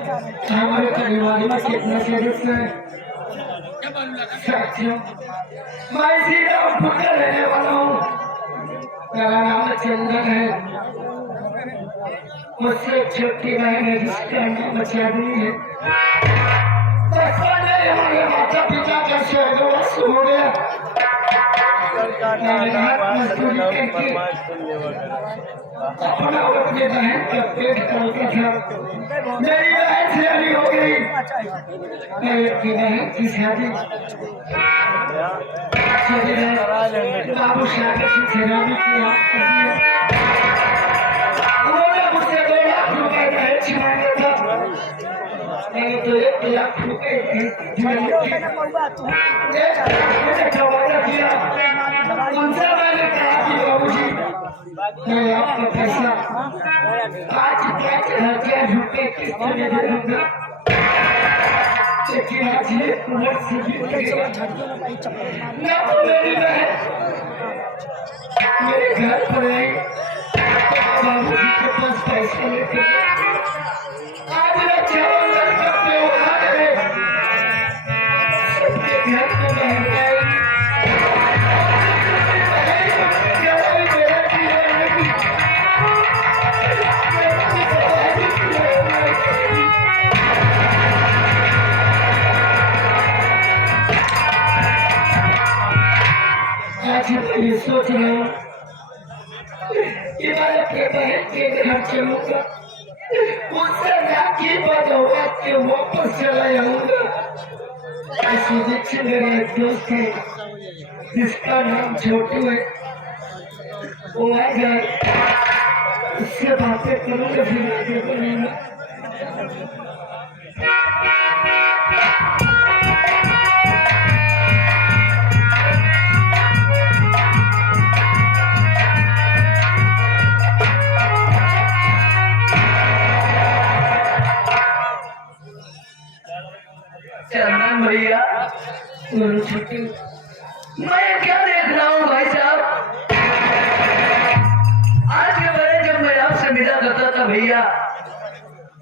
हमारे परिवार में कितने सदस्य हैं? साथियों, मैं इसी गाँव का रहने वाला हूँ। मेरा नाम चंदन है। मुझसे छोटी बहन है जिसका नाम चांदनी है। बचपन में हमारे माता पिता का स्वर्गवास हो गया। अपना अपने बहन का पेट पालता था। मेरी बहन शादी हो गई। मैं अपनी बहन की शादी बाबू शादी से शराबी की उन्होंने मुझसे 2 लाख रुपए दहेज मांगा था। मैंने तो 1 लाख रुपए वादा किया। उनसे मैंने कहा कि बाबूजी मैं आपका पैसा 5,000 रुपए किस्त में दे दूंगा, लेकिन आज ये कुमार से भी ना तो मेरी बहन मेरे घर पर आई बाबूजी के पास पैसा लेके आज रक्षाबंधन का त्योहार है। सबके घर में बहन आई। ये सोच रहा हूँ कि मैं अपने बहन के घर चलूंगा, उससे राखी बंधवा के वापस चला आऊंगा। ऐसे देखिए मेरा एक दोस्त है जिसका नाम छोटू है। वो आएगा, उससे बातें करूंगा, फिर आगे बढ़ूंगा। चंदन भैया, मैं क्या देख रहा हूँ भाई साहब? आज के बारे जब मैं आपसे मिला करता था भैया,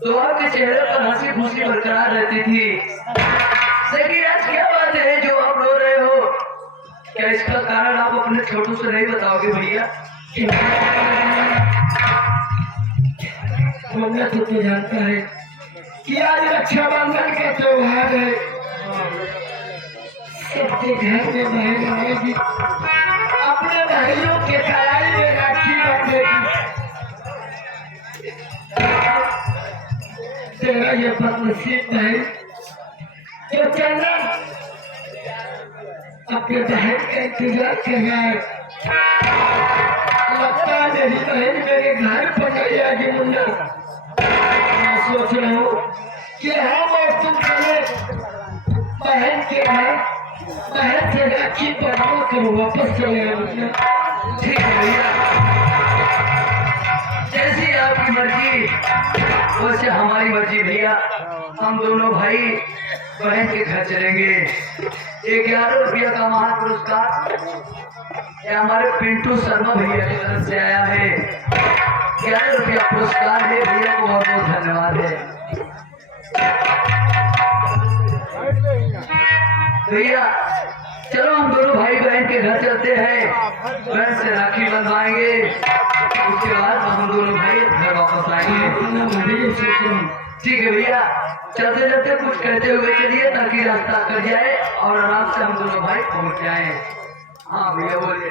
तो आपके चेहरे पर हंसी खुशी बरकरार रहती थी। लेकिन आज क्या बात है जो आप रो रहे हो? क्या इसका कारण आप अपने छोटू से नहीं बताओगे भैया? तो जानता है कि आज रक्षाबंधन का त्योहार है। सबके घर में बहन आएगी, अपने भाइयों के कलाई में राखी बांधेगी। तेरा ये बदनसीब है जो चंदन अपने बहन का इंतजार कर रहा है। लगता है मेरी बहन मेरे घर पर नहीं आएगी। मुन्ना, मैं सोच रहा हूँ कि हम और तुम चले बहन के घर, बहन से राखी बंधवा कर वापस चले आए। ठीक है भैया, जैसी आपकी मर्जी वैसे हमारी मर्जी भैया। हम दोनों भाई बहन के घर चलेंगे। 11 रुपया का महान पुरस्कार ये हमारे पिंटू शर्मा भैया की तरफ से आया है। 11 रुपया पुरस्कार है भैया को बहुत बहुत धन्यवाद है भैया। चलो हम दोनों भाई बहन के घर चलते हैं, बहन से राखी बंधवाएंगे, उसके बाद हम दोनों भाई घर वापस आएंगे। ठीक है भैया, चलते चलते कुछ कहते हुए चलिए ताकि रास्ता कट जाए और आराम से हम दोनों भाई पहुंच जाए। हाँ भैया बोलिए।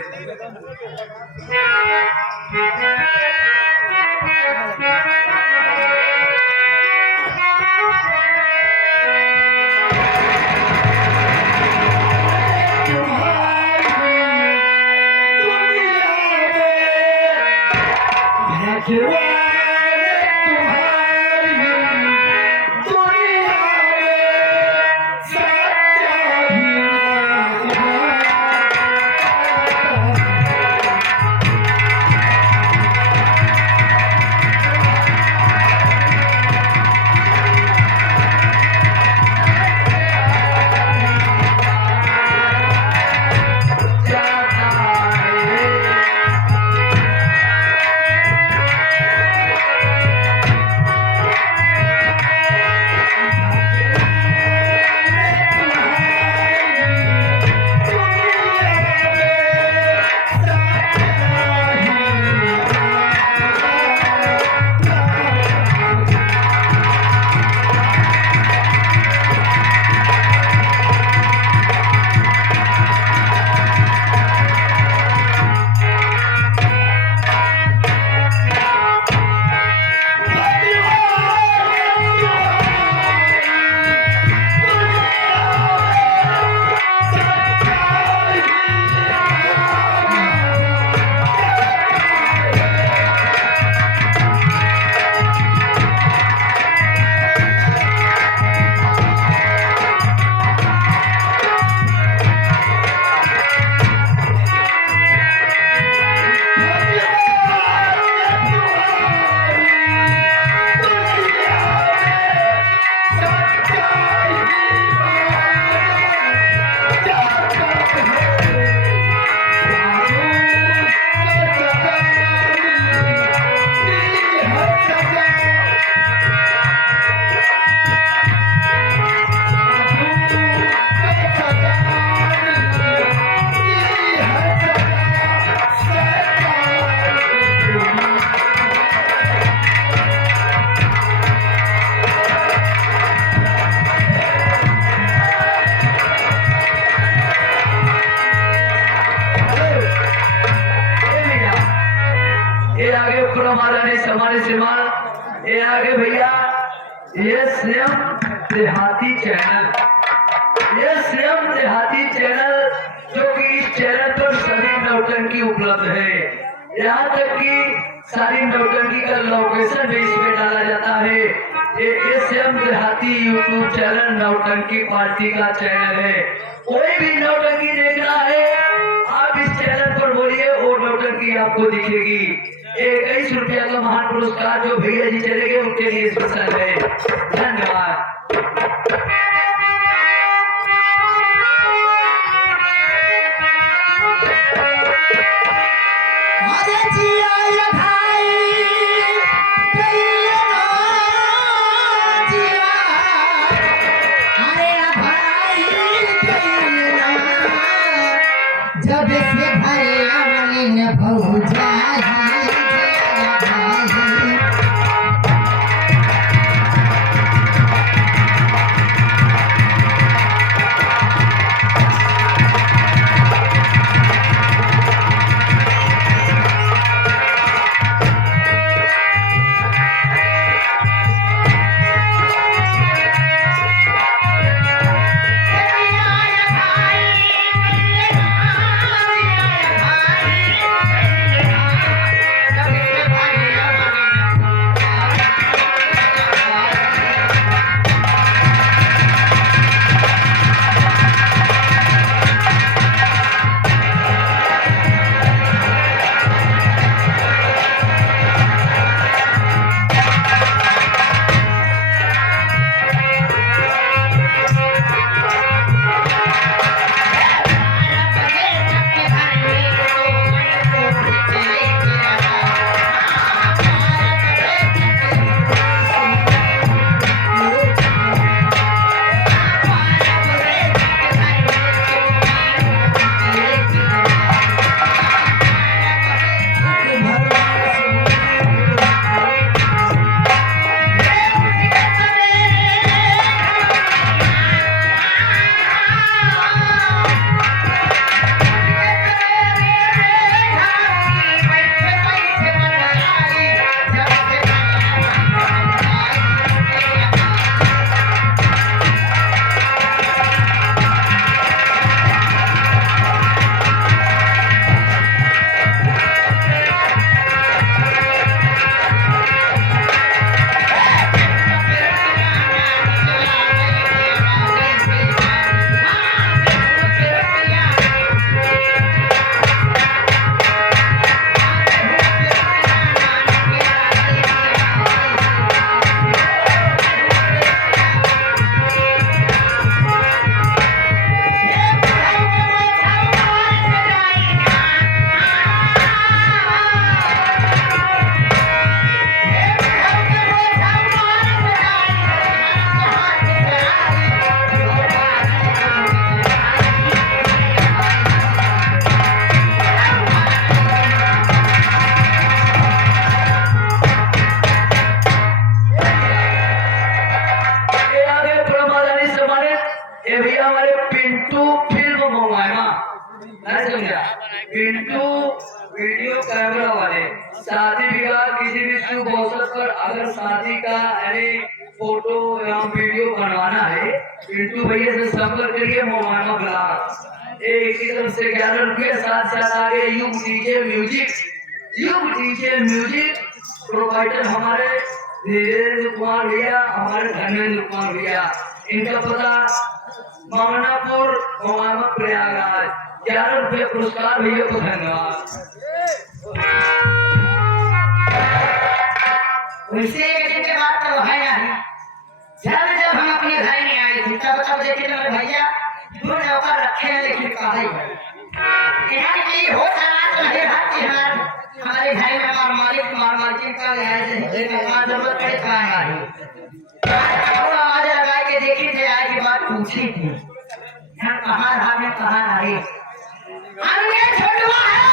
ये आगे भैया, ये स्वयं देहाती चैनल, ये स्वयं देहाती चैनल, जो कि इस चैनल पर सभी नौटंकी उपलब्ध है। यहाँ तक कि सारी नौटंकी का लोकेशन भी इसमें डाला जाता है। ये स्वयं देहाती यूट्यूब चैनल नौटंकी पार्टी का चैनल है। कोई भी नौटंकी देखना है, आप इस चैनल पर बोलिए और नौटंकी आपको दिखेगी। 21 रुपया का महान पुरस्कार जो भैया जी चले गए उनके लिए स्पेशल है। धन्यवाद। जब से भरे अमली न भौजा पिंटू वीडियो कैमरा वाले शादी विवाह किसी भी शुभ अवसर पर अगर शादी का यानी फोटो या वीडियो बनवाना है पिंटू भैया से संपर्क करिए। मोबाइल ब्लॉग एक ही तरफ से 11 रुपये साथ साथ आगे युग डीजे म्यूजिक प्रोवाइडर हमारे धीरेन्द्र कुमार भैया, हमारे धर्मेंद्र कुमार भैया। इनका पता मामनापुर मोहम्मद प्रयागराज। 11 रुपये पुरस्कार भैया को धन्यवाद। उनसे एक दिन के बाद तो भैया जब हम अपने घर में आए थे तब देखे तो भैया दो नौकर रखे हैं लेकिन कहा यहाँ की हो समाज नहीं भाती हमारे घर में हमारे मालिक का जरूरत पड़े कहा आवाज लगा के देखी थे आज की बात पूछी थी यहाँ कहाँ रहा में कहाँ रही हमने छोटवा है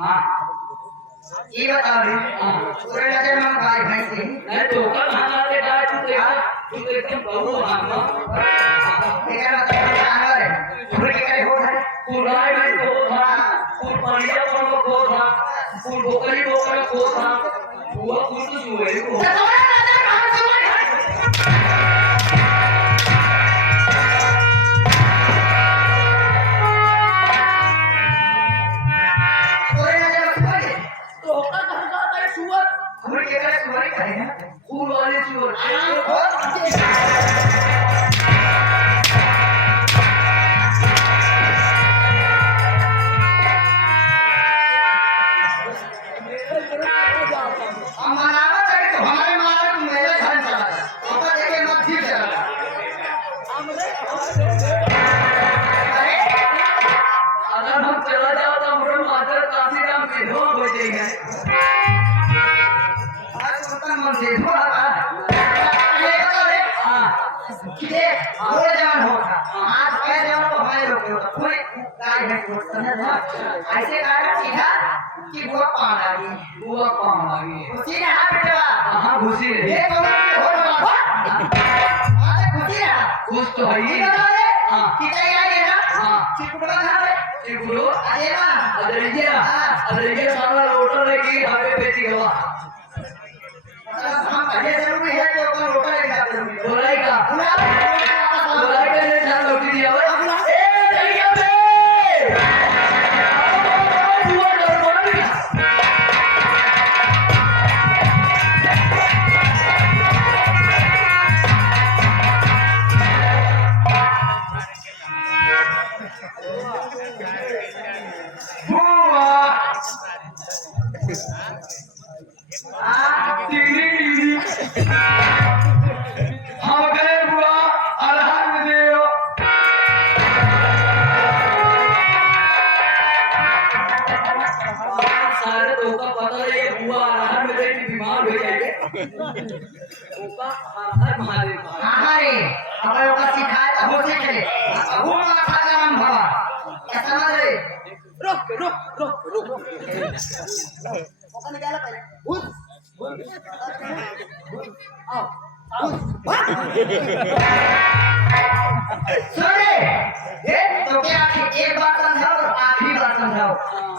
हाँ ये बताओ रे पूरे नजर में गाय भैंस थी नहीं तो कल हमारे गाय तू एकदम बहु मामा तेरा मतलब जानवर है पूरे के करे हो है पुराई में को था पुर पंडिया को था पुर बोकरी को था वो कुछ तो हुए को पूरे नजर में कोई तो होका कहां जाता है सुअर पूरे के करे तुम्हारी करे फूल वाले सुअर हमारा तो हमारे मारा को मेरे घर चला तो का देखे मत ठीक चला अरे अगर हम चला जाओ तो हम मातर काफी काम विधवा हो जाएंगे आज तो मन से थोड़ा ये तो रे हाँ किले वो जवान होगा आज क्या जवान तो भाई लोग होगा कोई गाय है को समझ ऐसे गाय सीधा कि वो पान आ गई वो कौन लगी उसी ने हाथ बेटा हाँ घुसी ये रही कौन हो रहा है आज खुशी है कुछ तो है ये ही बता दे हाँ कितने गाय है ना हाँ चिपकड़ा कहां पे चिपड़ो अरे ना अदरिया सामने रोटर लेगी हमें बेची हवा हम पहले जरूरी है कि अपन रोटा ले जाते हैं बोलाई का पूरा बोलाई का ने जान रोटी दिया भाई ए दरिया बे बुआ डर बोल गया बुआ हम गए बुआ अलहार में दे सारे लोग का पता है ये बुआ अलहार में दे बीमार हो जाएंगे ओका अलहार महादेव हां रे अपन लोग का सिखाए तो हो सके वो माथा नाम भवा क्या समझ रे रुक ओका निकाला पहले आओ सुन ले ये तो क्या एक बात समझाओ और आखिरी बात समझाओ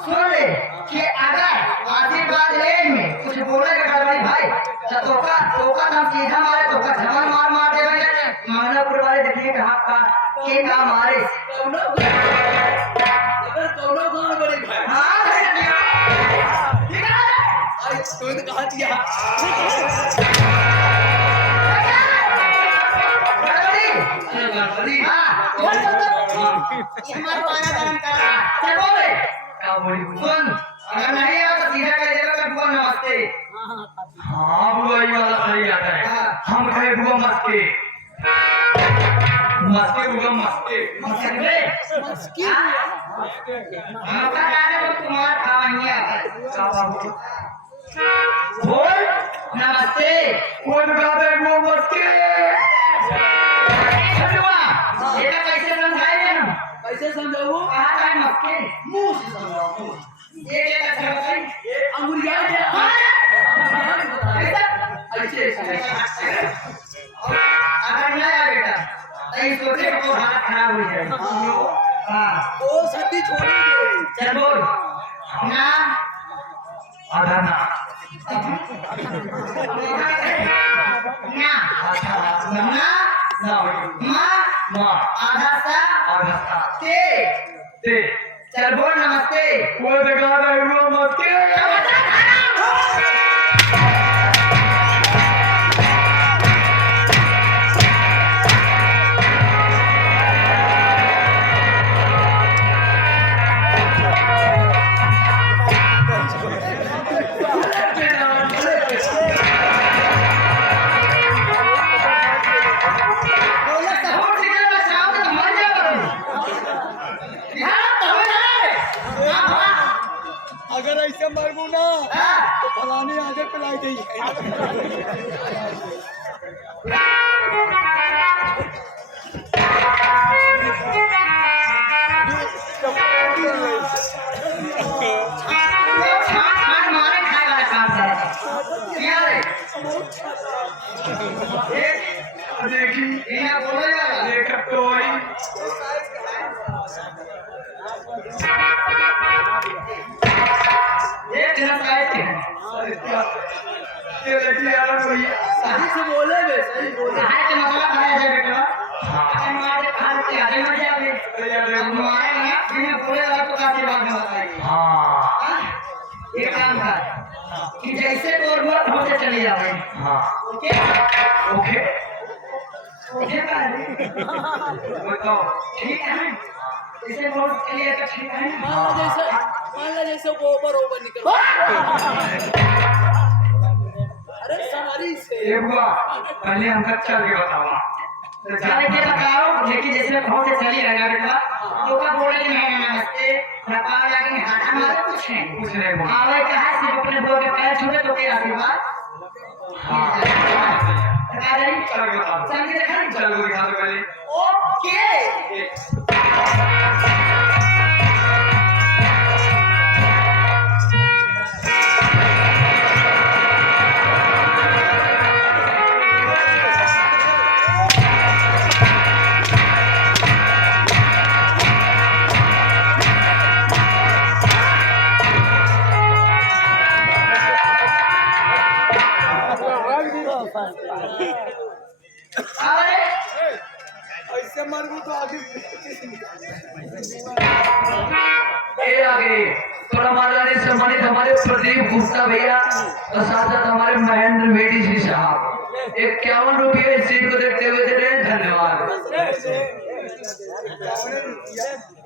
सुन ले कि अगर आशीर्वाद लेन में कुछ बोले गड़बड़ी भाई तो तोका हम सीधा मारे तोका झमन मार देवे मानवपुर वाले देखिए कहां का के ना मारे कौनो अगर कौनो गांव बड़ी भाई हां भाई ठीक है आई तू तो कहा दिया गड़बड़ी अरे गणपति हां बोल ये हमारा पाना गरम कर रहा है चल बोले क्या बोली सुन अगर नहीं आया तो सीधा कह देगा कि बुआ नमस्ते हाँ बुआ ये वाला सही आता है हम कहे बुआ मस्के बुआ मस्के मस्के मक्का डाले तो तुम्हारा खाएंगे बोल नमस्ते कौन कहता है बुआ मस्के छठवा ये तो कैसे समझाएंगे ना कैसे समझाऊं कहा था मस्के मुंह से समझाऊं ये अच्छा बताइए ये अंगुरिया है ऐसे अगर नहीं आया बेटा तो इस सोचे को हालत खराब हो जाएगी हाँ ओ सर्दी छोड़ेंगे चल बोल ना आधा ना ना ना ना माँ माँ आधा सा आधा सा ते चल बोल नमस्ते वो दिखा रहा है वो मस्के अगर ऐसे मरबू ना तो फलाने आगे पिलाई दी हाँ कहा के मतलब है जे बेटा अपन मारे खान के आगे मर जावे मारे ना बिना बोले वाला तो काफी बात में बताई हाँ ये काम कर कि जैसे और बात होते चली जावे हाँ ओके ओके ओके कर बताओ ठीक है इसे बहुत क्लियर तो ठीक है मान लो जैसे वो ओवर निकल अरे सवारी से ये हुआ पहले हमका चल के बतावा चले के बताओ लेकिन जैसे बहुत से चली रहना बेटा तो का बोले कि नहीं नमस्ते रपा लगे हाथ हमारे कुछ नहीं बोल आवे कहा सिर्फ अपने बोल के पैर छूटे तो के आशीर्वाद बता रही चल के बताओ चल के देखा चल को दिखा दो पहले ओके अरे ऐसे मर गई तो आगे ये आगे थोड़ा मालानी सम्मानित हमारे प्रदीप गुप्ता भैया और साथ साथ हमारे महेंद्र बेटी जी साहब 51 रुपये इस सीट को देखते हुए दे रहे हैं धन्यवाद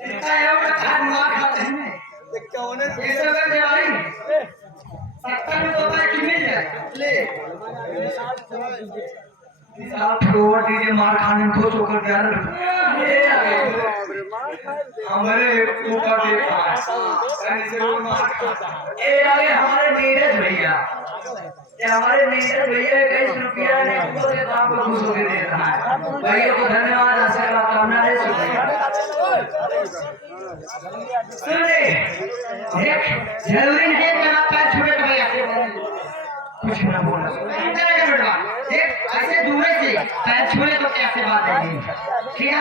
इतना ये लोग खान मार खाते हैं ये सब कर दिवाली 70 में तो भाई की मिल जाए ले साहब प्रोवर दीजिए मार खाने को चोकर क्या ये आगे हमारे ऊपर देखा ये आगे हमारे नीरज भैया ये हमारे नीरज भैया 21 रुपया ने ऊपर के दाम को खुश होकर दे रहा है भैया को धन्यवाद आशीर्वाद कामना है सुनिए जरूरी नहीं कि आप पैर छूटे तो भैया कुछ ना बोला देख ऐसे दूर से पैर छूले तो कैसे बात है ठीक है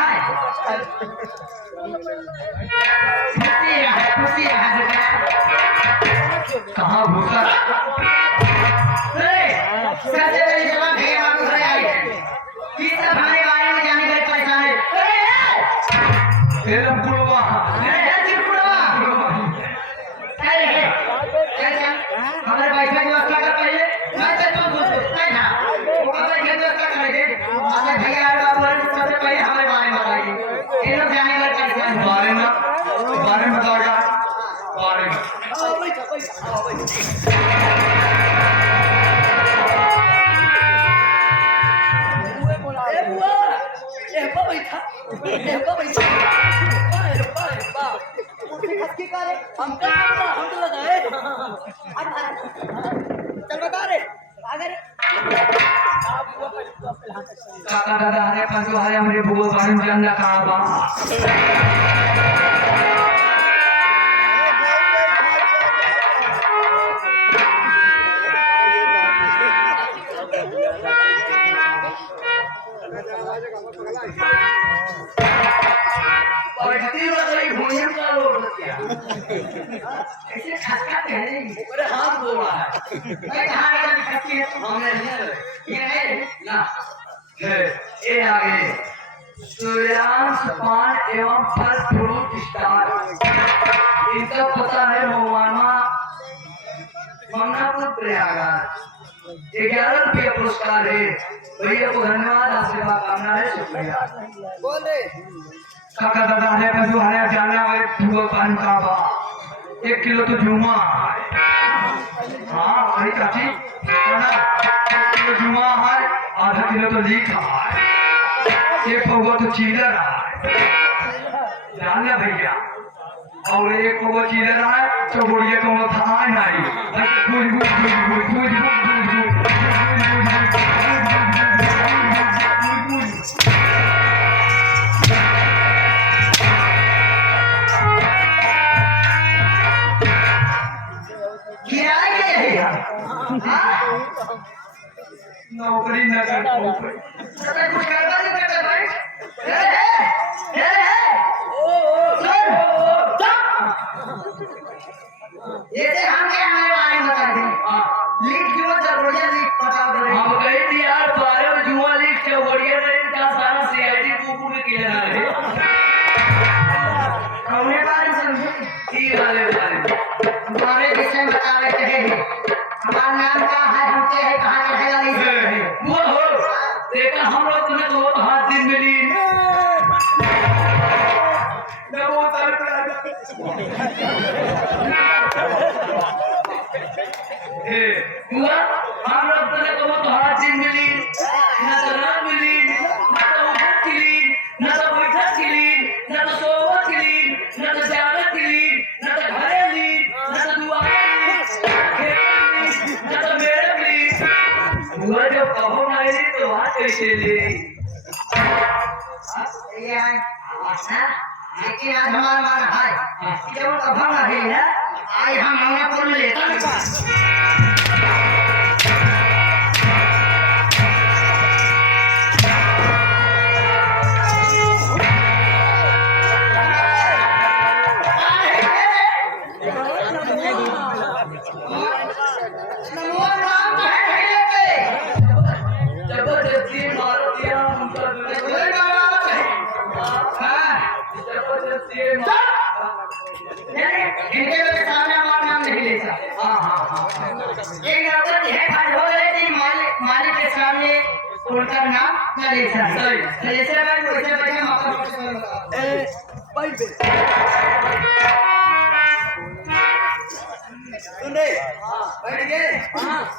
खुशी रहा बेटा कहाँ घुसा सबसे बड़ी जगह भैया बाबू घर आई है किस सब हमारे बारे में जाने बड़े परेशान है तेरा पुलवा हमारे पैसा की व्यवस्था कर पाइए मैं तो तुम नहीं था वो कब की व्यवस्था करेंगे हमारे भैया बाबू सबसे पहले हमारे बारे में बताइए ये लोग जाने वाले पैसा बारे में बताओ बारे में हम तो लगाए चल बता रे अगर काका दादा हरे पंचो हरे हमरे भूगोल बारे में जानना कहाँ बा बढ़ती वाली भूमिका का लोड किया ऐसे खटका कह रही है अरे हाथ बोल रहा है मैं कहाँ गया खटकी है तुम हमने नहीं ये है ना है ये आगे सूर्यांश पान एवं फल फ्रूट स्टार इनका पता है मोवाना मंगनापुर प्रयागराज 11 रुपये पुरस्कार है भैया को धन्यवाद आशीर्वाद कामना है शुक्रिया बोल रे काका दादा है बंधु है जाना है भूगोल पान का बा 1 किलो तो जुमा हाँ वही चाची ना 1 किलो जुमा है आधा किलो तो लीखा है 1 पौवा तो चीलर है जानना भैया और 1 पौवा चीलर है तो बोलिए को था नहीं नौकरी न कर कुछ करना नहीं करता भाई जैसे हम क्या हमारे बारे में बता दें लीक क्यों जरूरी है लीक बता दे हम कहीं यार 12 जुआ चौबड़िया रेल का सारा सीआईडी कुकुर के किया ना है कौने बारे समझे ई वाले हमारे विषय में बता रहे थे हमारा नाम क्या है हमसे है कहाँ रहेगा नहीं वो हो देखा हम लोग तुम्हें तो हाथ दिन मिली मैं वो सारे पे आ हुआ हम लोग तुम्हें तो हाथ दिन मिली ना तो रात मिली ना तो उठक मिली ना तो बैठक मिली ना तो सोवत मिली ना तो जागत मिली ना तो घरे मिली ना तो दुआरे मिली ना तो मेरे मिली हुआ जो कहो नहीं तो हाथ कैसे ली ये है अच्छा लेकिन आज हमारा मान है जब कभी नहीं है आज हम हमारा बोल लेता है जबरदस्ती मार दिया हमका जबरदस्ती इनके लोग सामने हमारा नाम नहीं ले सकते एक नौकर है आज हो रहे थे मालिक के सामने उनका नाम न ले सकते जैसे मैं वैसे बैठे हम आपको भाई बे सुन रे बैठ गए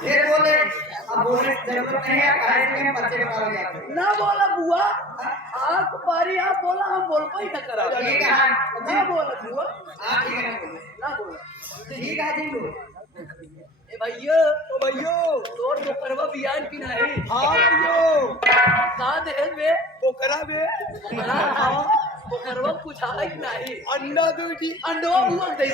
ये बोले अब बोलने की जरूरत नहीं है कहे कि बच्चे के पास जाते ना बोला बुआ आप बारी आप बोला हम बोल पाई ना करा ठीक है ना बोला बुआ हां ठीक है ना बोला ठीक है जी ए भैया ओ भैया तोर को करवा बियान की नहीं हां भैया का दे बे पोकरा बे हां पोकरवा कुछ है कि नहीं अंडा दूटी अंडा बुआ दे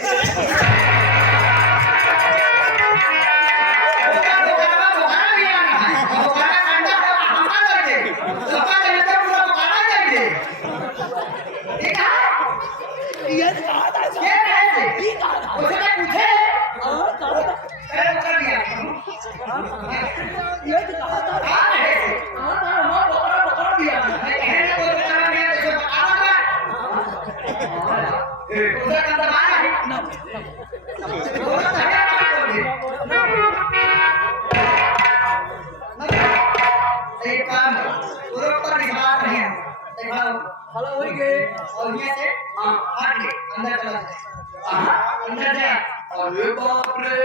दे ये कहा था ये कहा था पूछे हां कहा था ये तो कहा था हां था हम पकड़ा दिया हेलो हो गए और ये से हट के अंदर चला जाए अंदर जा अरे बाप रे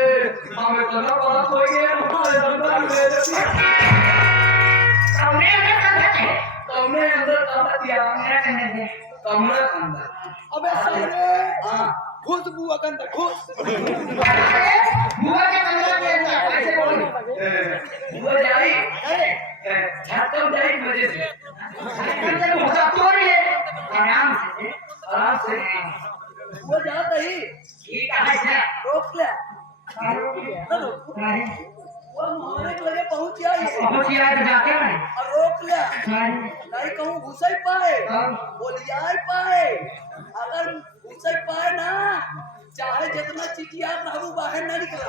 हमें तो ना बात हो गई हमारे अंदर मेरे हमने अंदर कर देते तुमने अंदर कहा दिया मेरा कहने दे कमरा अंदर अबे सारे हाँ खुश बुआ के अंदर खुश बुआ के कमरा के अंदर ऐसे बोलो वो जाई अरे छाता जाई मजे से अंदर होता तोड़ ले आराम से वो जाता ही ठीक है रोक ले नहीं वो हमारे के लगे पहुंच गया पहुंच गया तो जाते हैं और रोक ले नहीं कहूँ घुस ही पाए बोलिया ही पाए अगर घुस ही पाए ना चाहे जितना चिटिया रहू बाहर ना निकला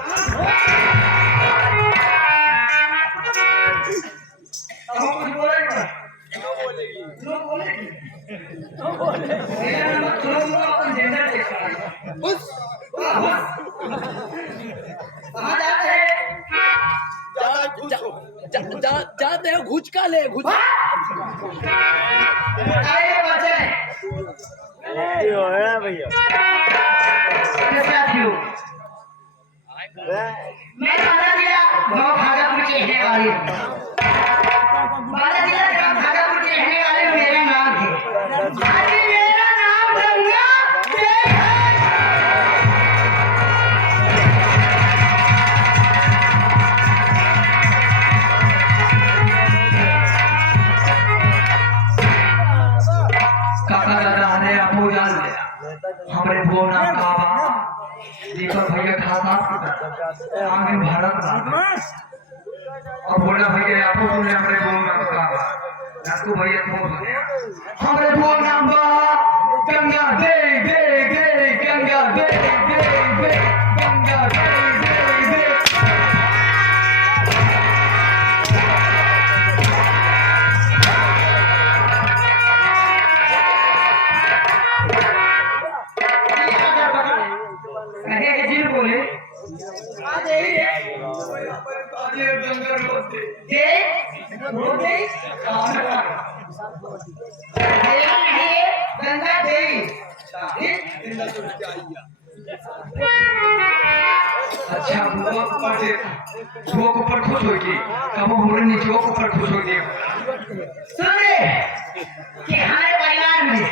अब कुछ बोलेगा नो बोलेगी मेरा नंबर तुरंत अपन जेंडर चेक करा बस कहाँ जाते हैं जाते हैं घुचका ले घुच आइए बच्चे साथियों मैं बाला जिला गाँव भागलपुर के रहने वाली हूँ बाला जिला गाँव भागलपुर के रहने वाले मेरा नाम है आज मेरा नाम गंगा देव है काका दादा ने आपको जान लिया हमारे वो नाम का दीपक भैया खाता आगे भारत और बोला भैया आपको सुने हमारे वो नाम का नाकू भैया तो हमारे वो नाम का गंगा दे दे दे गंगा दे दे दे गंगा दे दे दे दे रे ये गंगा रोड से दे वो दे नहीं गंगा देवी अच्छा वो पर दे वो ऊपर खुश होगी कब हमरे नीचे वो ऊपर खुश होगी सुन रे कि हमारे परिवार में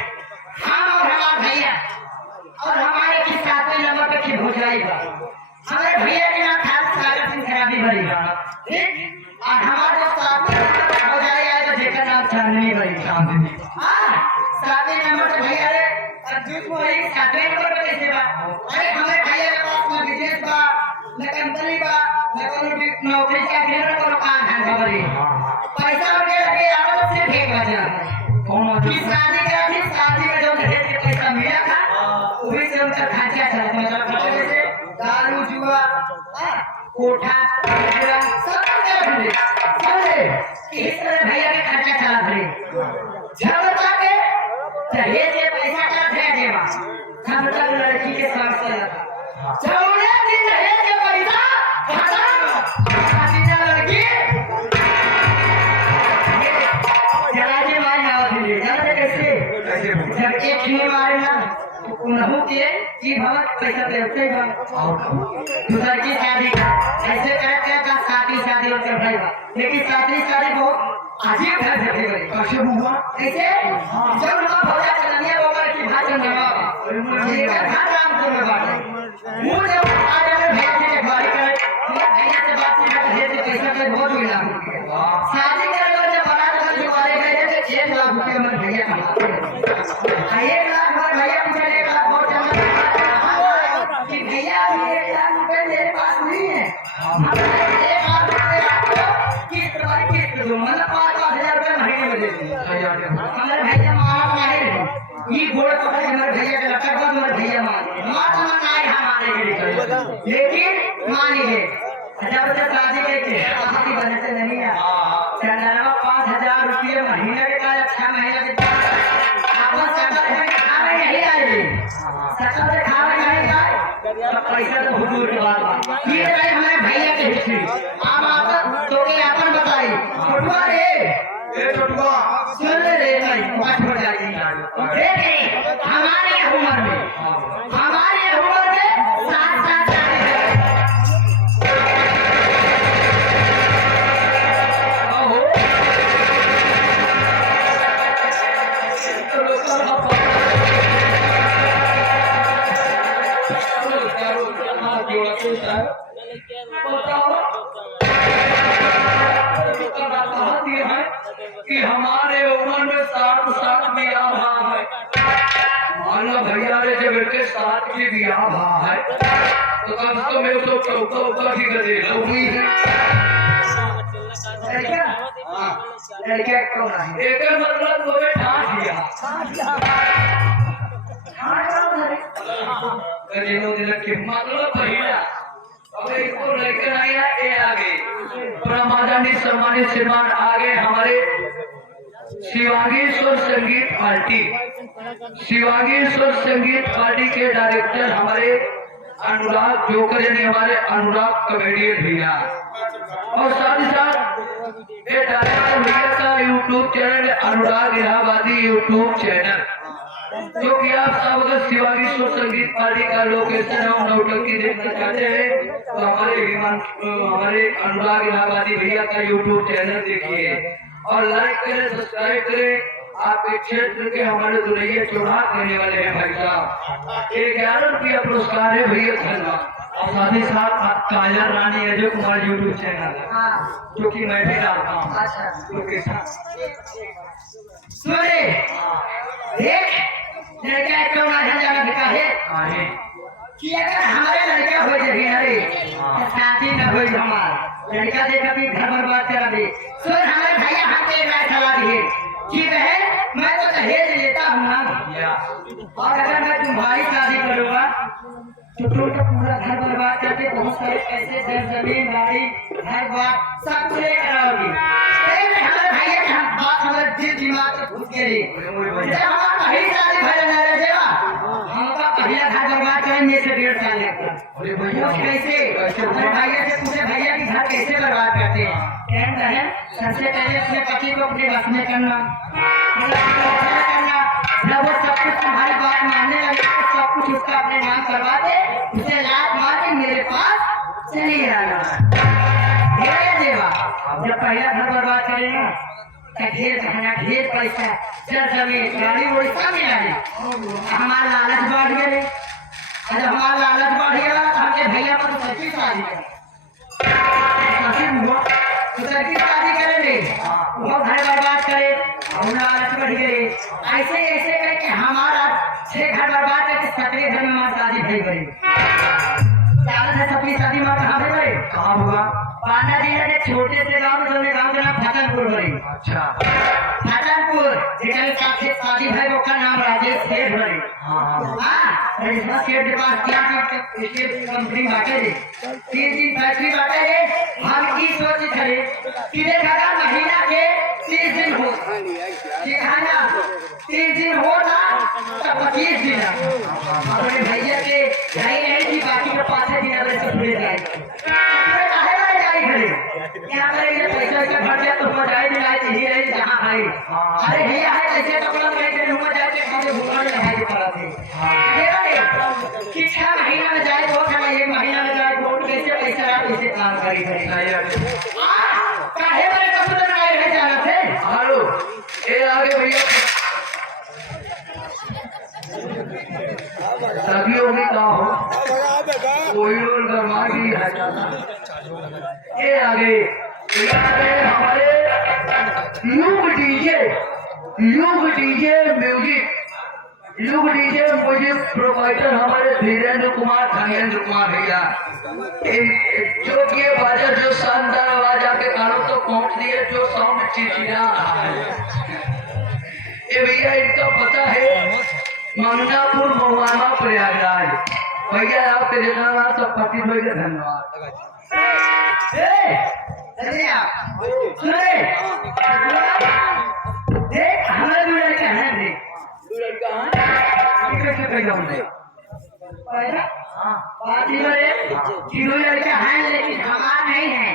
हम और हमारा भैया और हमारे की सातवें नंबर पे की भोजाई बा हमारे भैया के नाम था सागर सिंह खराबी भरी ठीक और हमारे जो सातवें नंबर पे भोजाई आए तो जेकर नाम चांदनी भरी चांदनी हाँ सातवें नंबर पे भैया रे अर्जुन मोरी सातवें नंबर पे कैसे बा अरे हमारे भैया के पास ना बिजनेस बा न कंपनी बा न कोनो नौकरी चाकरी न कोनो काम धंधा बरी पैसा लगे लगे आवे तो सिर्फ एक वजह कौन कि शादी करा थी शादी में जो दहेज के पैसा मिला था वही से उनका खर्चा चला मतलब खर्चे में से दारू जुआ कोठा कचरा सब कर दिए समझे कि इस तरह भैया के खर्चा चला थे जब तक दहेज के पैसा का दे देवा जब तक लड़की के साथ चला था जौने दिन दहेज के पैसा खत्म शादी ना लड़की जराजे मार जाओ दिले जानते कैसे जब एक ही मारे ना तो उन्हों के की भवत पैसा देते बा दूसर की शादी ऐसे करके का शादी होकर भाई लेकिन शादी बहुत अजीब घर से थी भाई कैसे हुआ ऐसे जब लोग भौजा चलनिया बोला कि भाषण नवा ये का राम को में बात वो जब आगे में भैया के बारी करे भैया से बात नहीं करते पैसा पे बहुत मिला शादी कर लो जब बारात का जो बारे गए थे 1 लाख रुपए में भैया कमाते 1 लाख में भैया मुझे 1 लाख बहुत जमा कि भैया 1 लाख रुपए मेरे पास नहीं है 1 लाख रुपए आपको किस्त पर किस्त दो मतलब 5,000 रुपए महीने में दे दूं हमारे भैया मारा नहीं ये गोड़ पकड़ हमारे भैया के लटक गया हमारे भैया मारे मार मनाए हमारे के लिए लेकिन मानिए जब तक शादी के शादी बने से नहीं है चंदनवा 5,000 रुपये महीने के का 6 महीने के आपस सकल है खावे नहीं आए सकल से खावे नहीं आए तो पैसा तो हुजूर के बात ये रहे हमारे भैया के हिस्से अब आप तो के अपन बताइए छोटवा रे ए छोटवा सुन रे भाई बात हो जाएगी देख हमारे उम्र में 7 कि हमारे उम्र में 7 साल बियाह हुआ है मानो भैया रे जब के 7 की बियाह हुआ है तो कम से कम तो चौका ऊपर ही कर दे हुई है लड़का कौन है एक मतलब वो ठाठ दिया कलियों दिन के मतलब भैया अब इसको लेकर आई है ये आगे परमादानी सम्मानित श्रीमान आगे हमारे शिवांगी स्वर संगीत पार्टी के डायरेक्टर हमारे अनुराग जोकर यानी हमारे अनुराग कॉमेडियन भैया और साथ ही साथ ये डायरेक्टर भैया का यूट्यूब चैनल अनुराग इलाहाबादी यूट्यूब चैनल जो कि आप सब अगर शिवाजी स्वर संगीत पार्टी का लोकेशन और नौटंकी देखना चाहते हैं तो हमारे अनुराग इलाहाबादी भैया का यूट्यूब चैनल देखिए और लाइक करें सब्सक्राइब करें आपके क्षेत्र के हमारे दुनिया चौड़ा करने वाले हैं भाई साहब 11 रुपया पुरस्कार है भैया धन्यवाद और साथ ही साथ काजल रानी अजय कुमार यूट्यूब चैनल है जो कि मैं भी डालता हूँ लोकेशन सुने देख लड़का कौन आ जाना बेटा है कि अगर हमारे लड़का हो जाए अरे शादी न हो हमार लड़का देख अभी घर बर्बाद करा दे सुन हमारे भैया हमके राय चला दिए ठीक है मैं तो दहेज लेता हूँ ना और अगर मैं तुम्हारी शादी करूँगा तो तुम तो पूरा घर बर्बाद करके बहुत सारे पैसे जमीन गाड़ी घर बार सब कुछ लेकर आओगी हमारे भैया के हम बात हमारे दिल दिमाग से घुस गई जब हमारा पहली शादी भरे न रहे हमका पहला घर बर्बाद करे में से 1.5 साल लगता। अरे भैया कैसे अपने भैया से पूछे भैया की घर कैसे बर्बाद करते हैं? कहता है सबसे पहले अपने पति को अपने बस में करना, जब वो सब कुछ तुम्हारी बात मानने लगे तो सब कुछ उसका अपने नाम करवा दे, उसे लात मार के मेरे पास चली आना। देवा जब पहला घर बर्बाद करेगा ढेर खाना ढेर पैसा चल जमीन गाड़ी वोड़ी सब मिला दे। हमारा लालच बढ़ गए, अरे हमारा लालच बढ़ गया तो हमने भैया पर सच्ची शादी करें, सच्ची शादी करेंगे वो घर बर्बाद करे और लालच बढ़ गए। ऐसे ऐसे करके हमारा 6 घर बर्बाद करके 7वें घर में हमारी शादी भई गई। अपनी शादी में कहाँ गए? कहाँ हुआ? पांडा जिला के छोटे से गांव जो गांव का नाम फतेहपुर बड़ी। अच्छा फतेहपुर जिसके साथ शादी भाई वो का नाम राजेश सेठ बड़ी। हाँ राजेश सेठ के पास क्या कंपनी बांटे थे, 3 फैक्ट्री बांटे थे। हम की सोच थे कि देखा महीना के 30 दिन हो सिखाना 30 दिन होता तो 25 दिन अपने भैया के नहीं नहीं थी, बाकी के 5 दिन अगर से पूरे जाए यहाँ पर ये पैसा वैसा भर गया तो हो जाए नहीं रही जहाँ है। अरे भैया है कैसे टुकड़ा कैसे रूम में जाके खाने घूमने लगा के पड़ा थे कि 6 महीना में जाए तो 1 महीना में जाए तो कैसे पैसा आप इसे काम करी काहे बड़े कबूतर आए हैं जाना थे। हेलो ये आगे भैया सभी होगी का हो कोई और गरमा की है। ये आगे हमारे युग डीजे म्यूजिक प्रोवाइडर हमारे धीरेन्द्र कुमार धनेन्द्र कुमार भैया, जो कि ये बाजा जो शानदार आवाज आपके कानों तक पहुंच रही है, जो साउंड चिड़चिड़ा रहा है। ये भैया इनका पता है मंगनापुर महुआमा प्रयागराज। भैया आपके देखना तो पति भैया धन्यवाद। देख हमारे भी लड़के हैं देख कैसे कहेगा उन्हें लड़के हैं लेकिन हमारा नहीं है।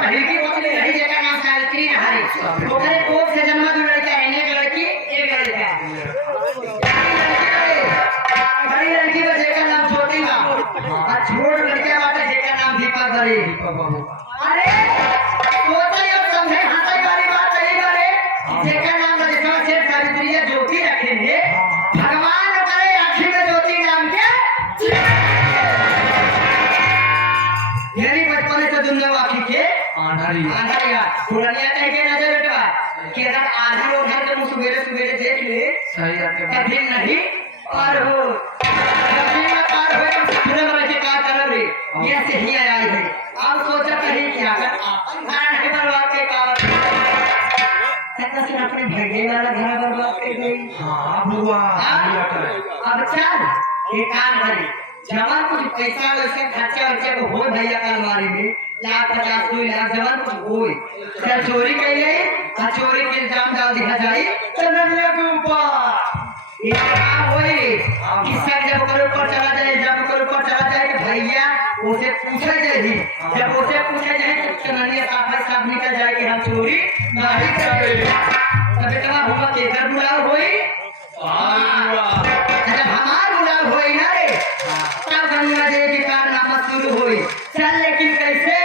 पहले की पत्नी नहीं जगह नाम सावित्री हरे कोप से जन्मा 2 लड़का है, एक लड़की एक लड़का। बड़ी लड़की का जेका नाम छोटी बा और छोट लड़के बाटे जेका नाम दीपक बड़ी। अरे सोचे और समझे हंसाई वाली बात सही बारे जेका नाम राजेश्वर सेठ सावित्री ज्योति रखेंगे भगवान करे आखिर में ज्योति नाम के यानी बचपन से दुनिया वाकी के आंधरिया पुरानिया कह के नजर बेटवा कि अगर आधा लोग घर के सुबेरे सुबेरे देख ले सही है कभी नहीं और हो कभी ना पार हो तो फिर मर के का कर रे ये से ही आई है। अब सोचा कहीं क्या अगर घर नहीं बर्बाद के कारण कहता से अपने भगे वाला घर बर्बाद कर गई। हाँ हुआ अब चल ये काम करी जवान कुछ पैसा वैसे खर्चा वर्चा को हो भैया का अलमारी में 1,50,000 2 लाख जवान कुछ हो क्या चोरी कैले चोरी के इल्जाम डाल दिया जाए तो नदिया के ऊपर ये काम होए किसका जब ओकर ऊपर चला जाए जब ओकर ऊपर चला जाए कि भैया उसे पूछा जाए जब उसे पूछा जाए तो चननिया साफ निकल जाए कि हम चोरी नहीं करे तब इतना हुआ के घर बुलाओ होई जब हमार बुलाओ होई ना रे तब गंगा जी के कारनामा शुरू हुई। चल लेकिन कैसे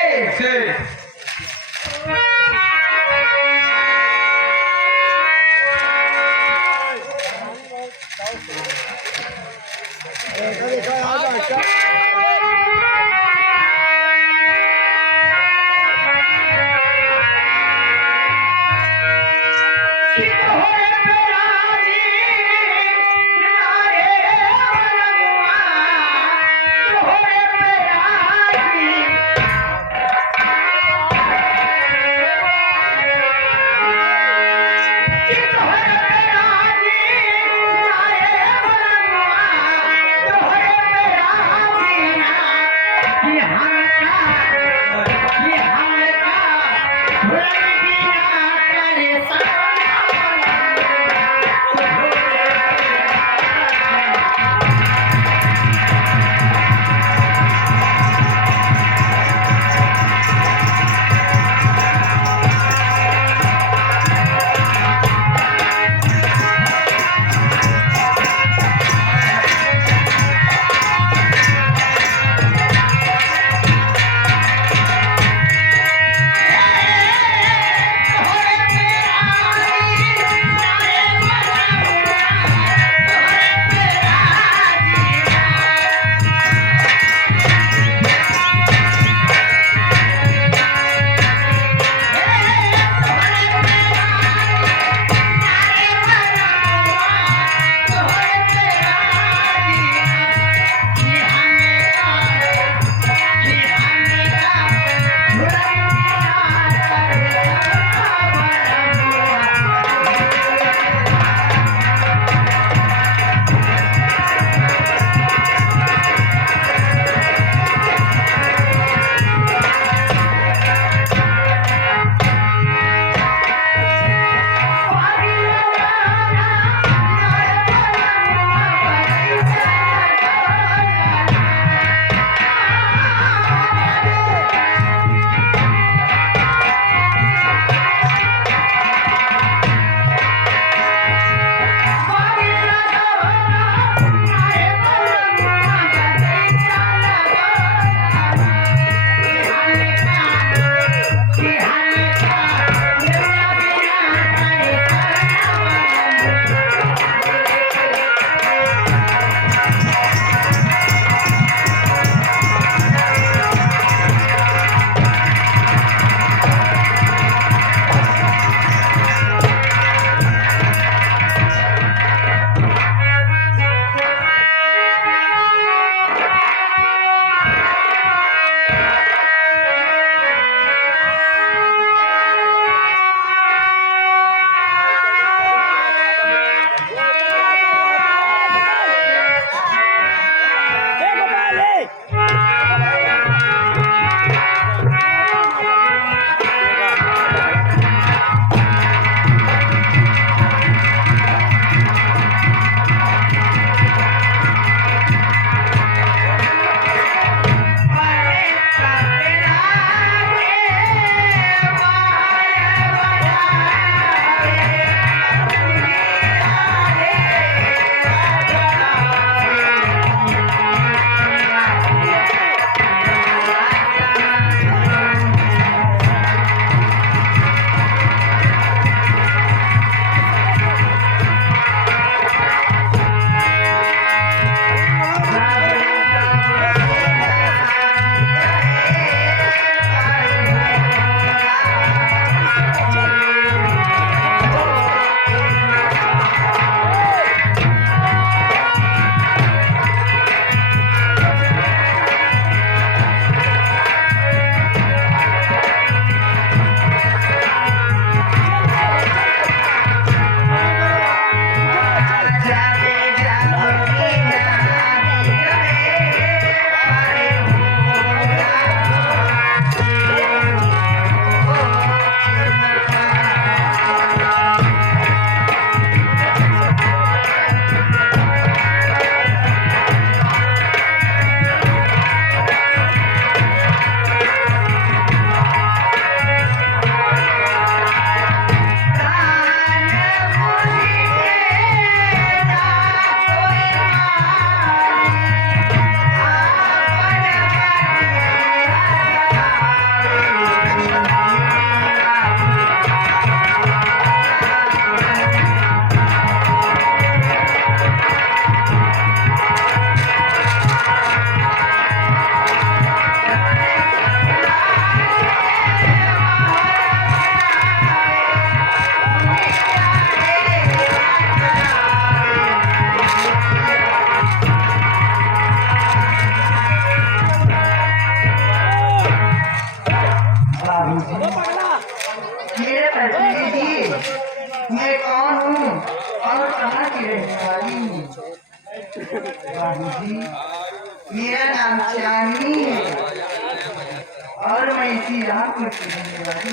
इसी राह पर चलने वाली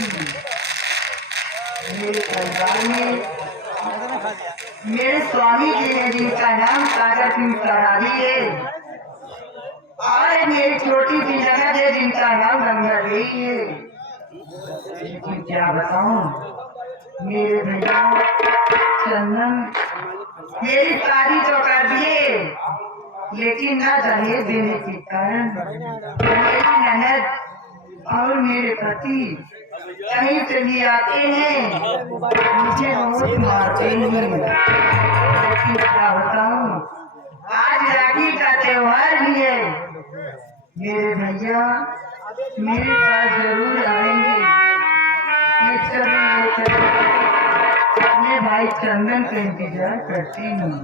मेरे परिवार में मेरे स्वामी जी ने जिनका नाम सागर सिंह सराही है और मेरी छोटी सी ननद है जिनका नाम गंगा देवी है। लेकिन क्या बताऊं मेरे भैया चंदन मेरी शादी तो कर दिए लेकिन न दहेज देने के कारण मेरी ननद और मेरे पति कहीं से भी आते हैं मुझे बहुत मारते हैं। लेकिन क्या बताऊं आज राखी का त्योहार भी है मेरे भैया मेरे पास जरूर आएंगे। मैं जरूर अपने भाई चंदन का इंतजार करती हूँ।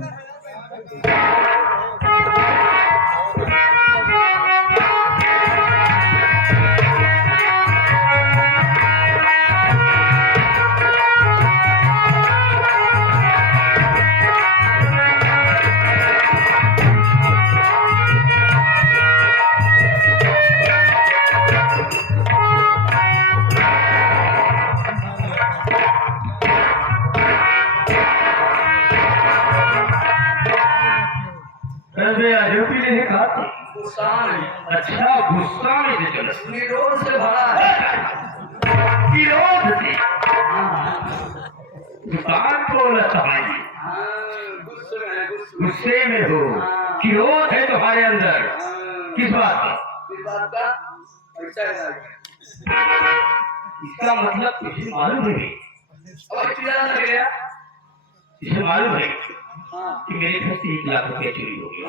अच्छा गुस्सा में से चलो निरोध से भरा है विरोध से दुकान को लसवाई गुस्से में हो विरोध है तुम्हारे अंदर किस बात का इसका मतलब तुझे मालूम है और चिल्ला लग गया। इसे मालूम है कि मेरे घर से 1 लाख रुपया चोरी हो गया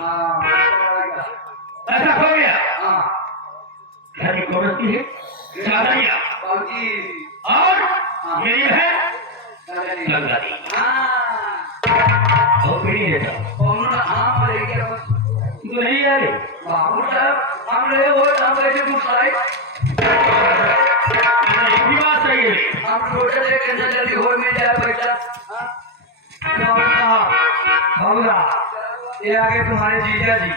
ऐसा हो गया घर की औरती है चादरिया और मेरी है गंगा दी और मेरी है तो नहीं आ रही बाबू साहब हम रहे हो हम रहे कुछ साइड एक भी बात सही है हम छोटे से कितना जल्दी हो मिल जाए पैसा। बाबूला ये आगे तुम्हारे जीजा जी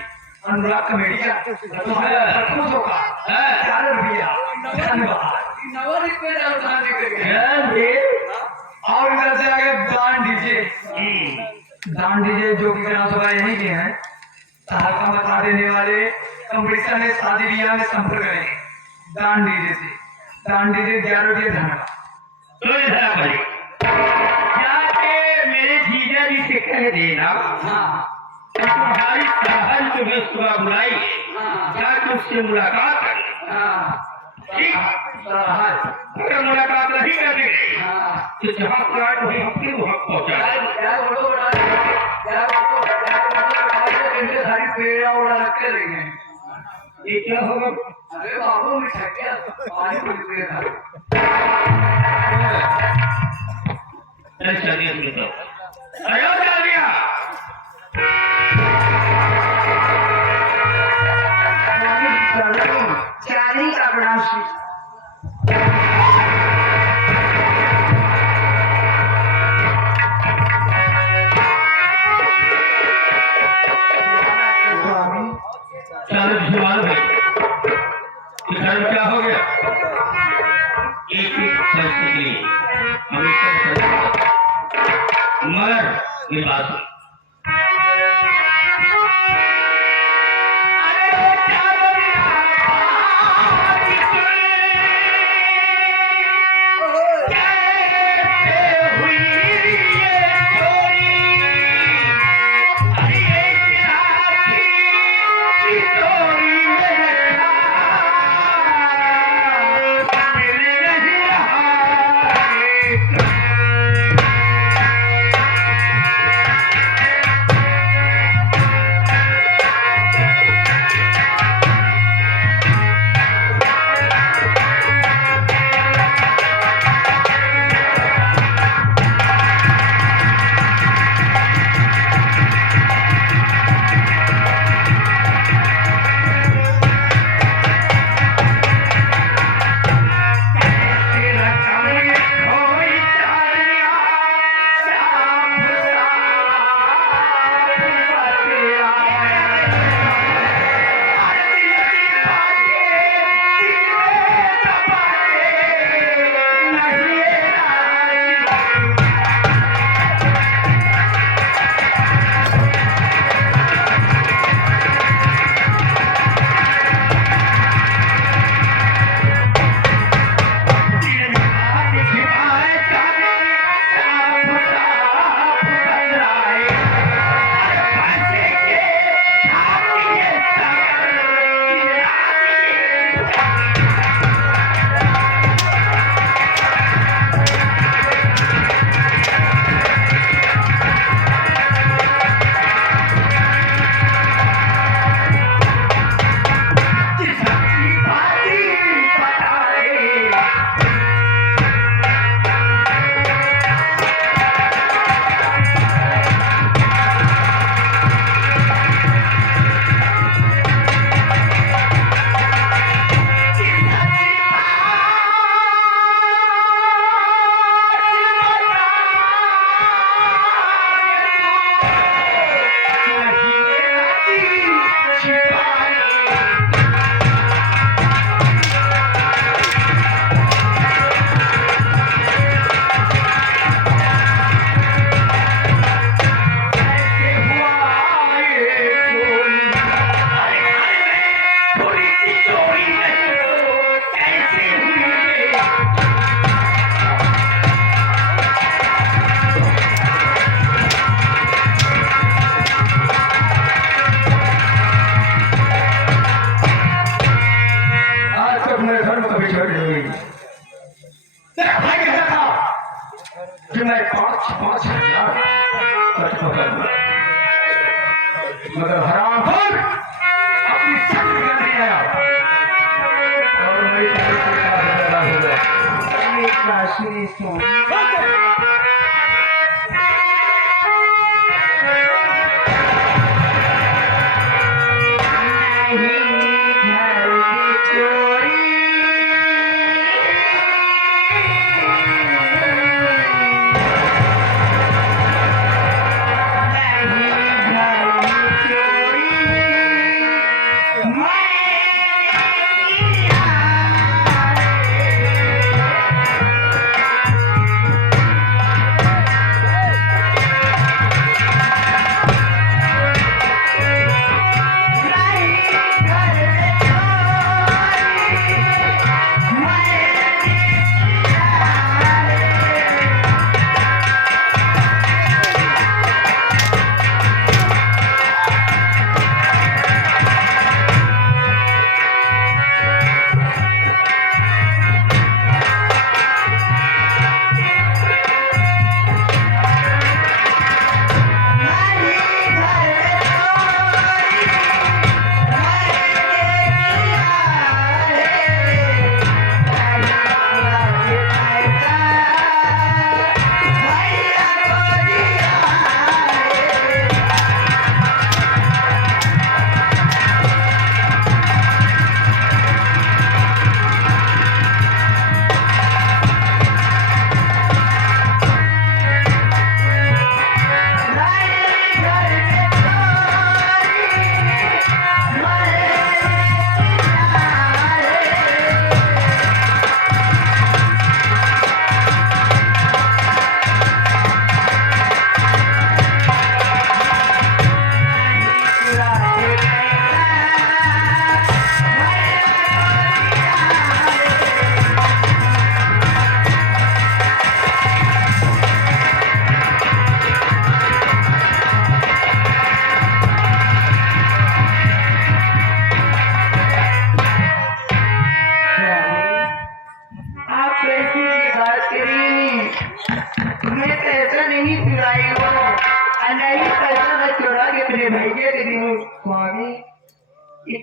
अनुराग कमेडिया तुम्हारे सचमुच होगा 4 रुपया धन्यवाद और इधर से आगे दान दीजिए जो कि ग्राम सभा यहीं के हैं सहायता बता देने वाले कंपटीशन है शादी ब्याह में संपर्क करें दान दीजिए 11 रुपये धन्यवाद। तो इधर भाई जाके मेरे जीजा जी से कह देना तुम्हारी सहल तुम्हें सुबह बुलाई जाकर उससे मुलाकात कर ठीक अगर मुलाकात नहीं करने गई तो जहाँ फ्लाइट हुई अपने वहाँ पहुँचा सारी पेड़ उड़ा रख के लेंगे। ये क्या होगा अरे बाबू मैं थक गया पानी पी लिया ऐसा नहीं तो अयोध्या गया चांदी का बड़ा क्या हो गया एक पैसे के लिए मगर ये बात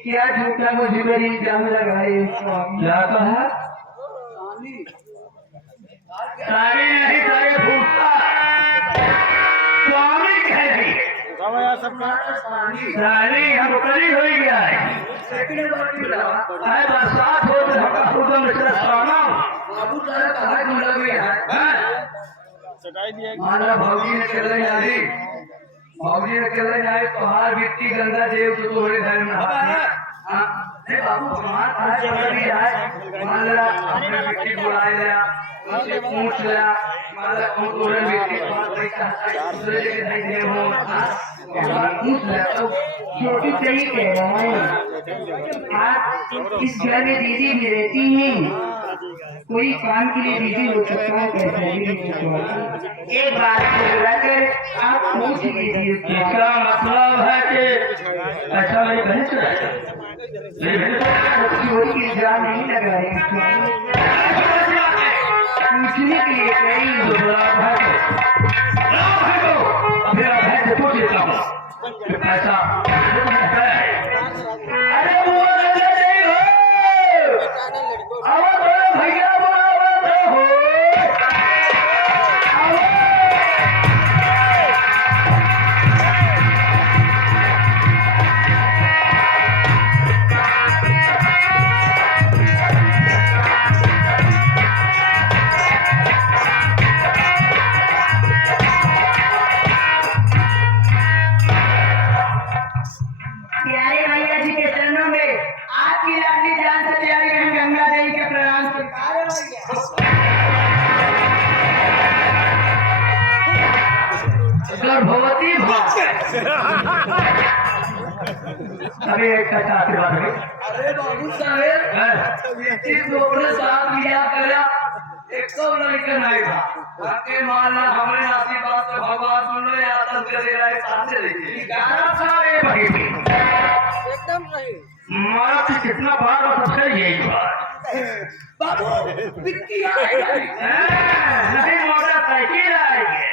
क्या झूठा मुझे मेरी इल्जाम लगाए क्या कहा सारी नहीं सारे भूखता स्वामी कह रही है सारी हम करी हो गया है बरसात हो तो हमका खुद में स्वामा बाबू सारा कहा घुला गया है माना भौजी ने चले जाए भौजी ने चले जाए तो हार मिट्टी गंगा देव तो तोड़े घर में नहीं बाबू हमारा हाथ चली जाए मान ला हमने मिट्टी बुलाए लिया पूछ लिया मान ला हम तोड़े मिट्टी पैसा दूसरे जगह नहीं दे हो पूछ लिया तो छोटी सही कह रहा है आप इस घर में दीदी भी रहती हैं कोई काम के लिए बिजी हो सकता है पैसा भी नहीं सकता एक बात को बुलाकर आप पूछ लीजिए इसका मतलब है कि ऐसा मेरी बहन से चोरी की इल्जाम नहीं लगा रहे पूछने के लिए कहीं पैसा अरे वो भैया हो प्यारे भैया जी के चरणों में आपकी लाडली जान से प्यारी बहन गंगा देवी के प्रणाम स्वीकार है भैया गर्भवती अभी एक का आशीर्वाद है अरे बाबू साहेब इस दोपहर साथ लिया करा 100 लड़के नहीं था आके मानना हमारे आशीर्वाद से भगवान सुन रहे आतंक कर रहा है साथ से देखिए 11 साल महीने एकदम सही मारा तो कितना बार और सबसे यही बात बाबू बिक्की आई नहीं मोटरसाइकिल आएगी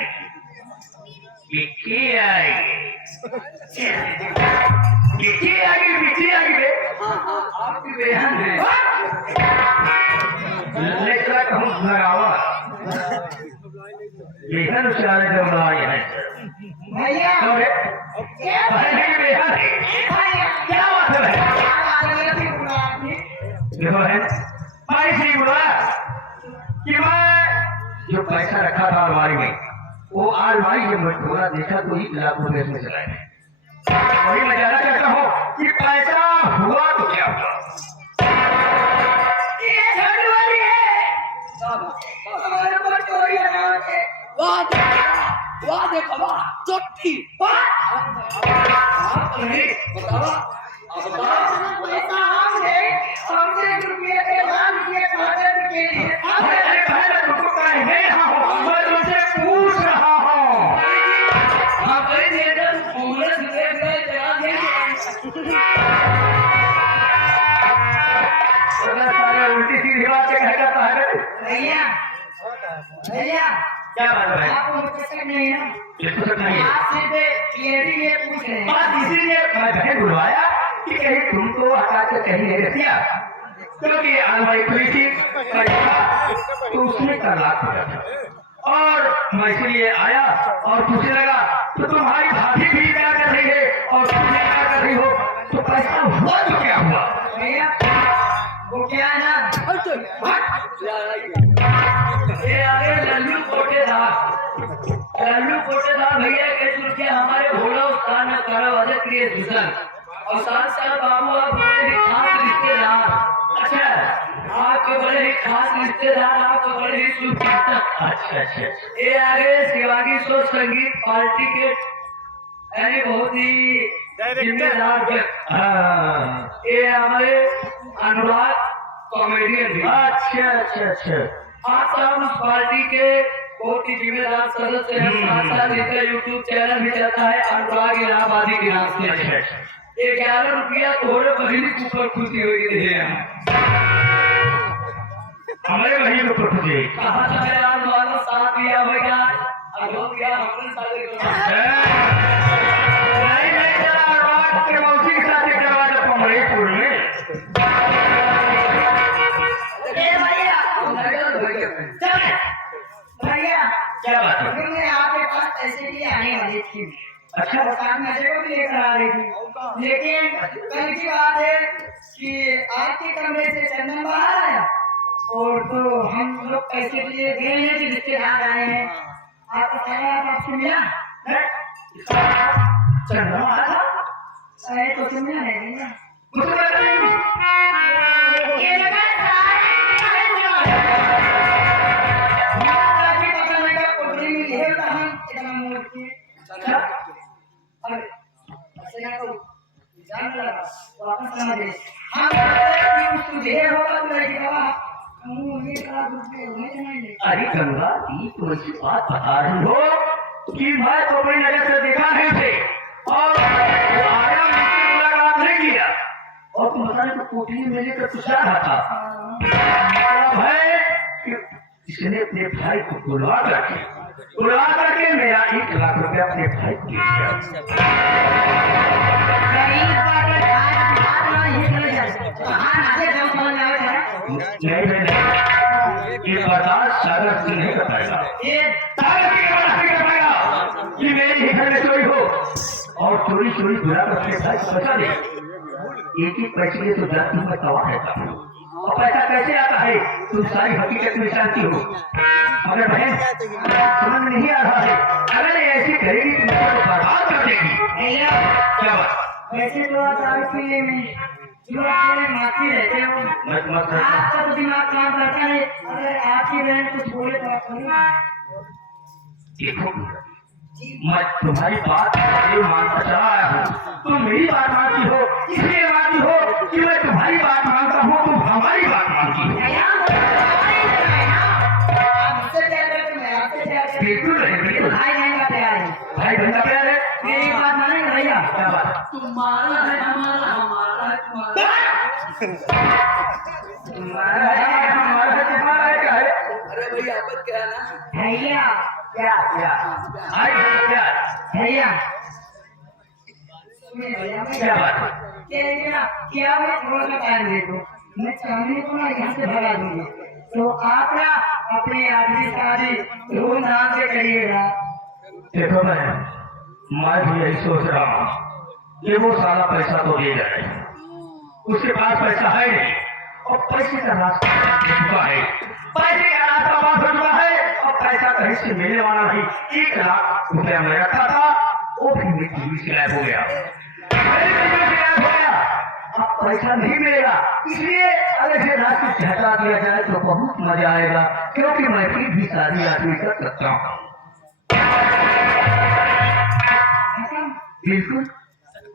बिक्की आएगी बिक्की आएगी बे आपकी बहन है लेकर कहूँ लगावा बेहन उचारे जब है भैया क्या बात है देखो है भाई श्री बोला कि मैं जो पैसा रखा था अलमारी में वो अलमारी जब मैं थोड़ा देखा तो 1 लाख रुपए इसमें चलाए वही मैं जानना चाहता हूँ कि पैसा हुआ तो क्या हुआ वाह देखो वाह चोटी मैं तुमसे पूछ रहा हूँ उल्टी सीधी बात कह जाता है भैया भैया क्या बात है आपको मुझसे नहीं है बिल्कुल नहीं है आपसे क्लियरली ये पूछ रहे हैं बात इसीलिए मैं बहन बुलवाया कि कहीं तुमको हटा कर कहीं नहीं रखिया क्योंकि अलमारी खुली थी तो उसमें तलाक हो गया था और मैं इसलिए आया और पूछने लगा तो तुम्हारी भाभी भी क्या कर रही है और तुम क्या कर रही हो तो पैसा हुआ तो क्या हुआ भैया वो क्या है ना ये आगे लल्लू कोटेदार भैया के रुपया हमारे भोला उस्ताद में करा वादे क्रिए दूसर और साथ साथ बाबू आप बड़े ही खास रिश्तेदार अच्छा आपके बड़े ही खास रिश्तेदार आपके बड़े ही सुचिंतक अच्छा ये आगे शिवाजी सोच संगीत पार्टी के यानी बहुत ही जिम्मेदार व्यक्ति हाँ ये हमारे अनुराग कॉमेडियन भी अच्छा आप सब उस पार्टी के बहुत ही जिम्मेदार सदस्य हैं साथ साथ इनका यूट्यूब चैनल भी चलता है अनुराग इलाहाबादी के नाम से 11 रुपया थोड़े महीने के ऊपर खुशी हुई है हमारे वही को खुश जी कहा था मेरा मानो साथ दिया भैया अब हो गया हमने सारे नहीं रात के मौसी के साथ करवा दो कमरे क्या बात है? अभी मैं आपके पास पैसे लिए आने वाली थी। अच्छा और साथ में अजय को भी लेकर आ रही थी। लेकिन कल की बात है कि आपके कमरे से चंदन बाहर आया और तो हम लोग पैसे लिए गए हैं कि रिश्तेदार आए हैं। आपका सारा आपसे मिला? चंदन आया? अरे तो तुम मिला नहीं भैया। मुझे पता नहीं। ये लगा सारे काफी पता नहीं था कोठरी में ये था हम इतना मूर्ति। अच्छा अरे ऐसे ना तो जान लगा वापस ना दे। हम कि तुझे होगा तो लड़की का मुंह ये का रुपए नहीं। अरे गंगा जी तुम ऐसी बात बता रही हो कि मैं तो अपनी नजर से देखा है उसे और वो आया मुझसे मुलाकात नहीं किया और तुम बताए तो कोठरी में लेकर कुछ जा रहा था। मतलब है कि इसने अपने भाई को बुलवा करके मेरा 1 लाख रुपया अपने भाई को दे दिया। गरीब वाले आज बात ना ये कर जा। कहां नाचे जब समझ में आवे नहीं ये बर्दाश्त सागर से नहीं कर पाएगा। ये सागर की बर्दाश्त नहीं कर पाएगा कि मेरे ही घर में चोरी हो और चोरी बुला कर अपने भाई को बचा ले। एक पैसे लिए तो जाती में तबाह रहता हूँ और पैसा कैसे आता है तुम सारी हकीकत में जानती हो। मगर बहन समझ में नहीं आ रहा है अगर ऐसे करेगी तो मुझको बर्बाद कर देगी। भैया क्या बात? वैसे तो आप किले में जो आपने माफी रहते हो मत आपका तो दिमाग काम करता है। अगर आपकी बहन कुछ बोले तो आप करो। देखो मैं तुम्हारी बात ये मानता चला आया हूँ तुम मेरी बात मानती हो इसलिए मानती हो कि मैं तुम्हारी बात मानता हूँ तुम हमारी बात मानती हो। आप मुझसे प्यार करते मैं आपसे प्यार करती बिल्कुल नहीं बिल्कुल भाई बहन का प्यार है। भाई बहन का प्यार है। मेरी बात मानेंगे भैया? क्या बात? तुम्हारा है हमारा, हमारा है तुम्हारा। तुम्हारा है हमारा है तुम्हारा है क्या है? अरे भैया आपत क्या है ना? भैया क्या क्या आई क्या भैया सुनिए भैया क्या बात है? क्या मैं थोड़ा सा टाइम दे दो मैं चांदनी को ना यहाँ से भगा दूंगा तो आप ना अपने आदमी शादी धूमधाम से करिएगा। देखो मैं भी यही सोच रहा हूँ कि वो सारा पैसा तो दे रहा है उसके पास पैसा है नहीं और पैसे का रास्ता बंद हो चुका है। पैसे का रास्ता बंद हो चुका है और पैसा कहीं से मिलने वाला नहीं। 1 लाख रुपया मैं रखा था वो भी मेरी टीवी से गायब हो गया। अब पैसा नहीं मिलेगा इसलिए अगर इसे राशि हटा दिया जाए तो बहुत मजा आएगा क्योंकि मैं फिर भी शादी आदमी कर सकता हूँ। बिल्कुल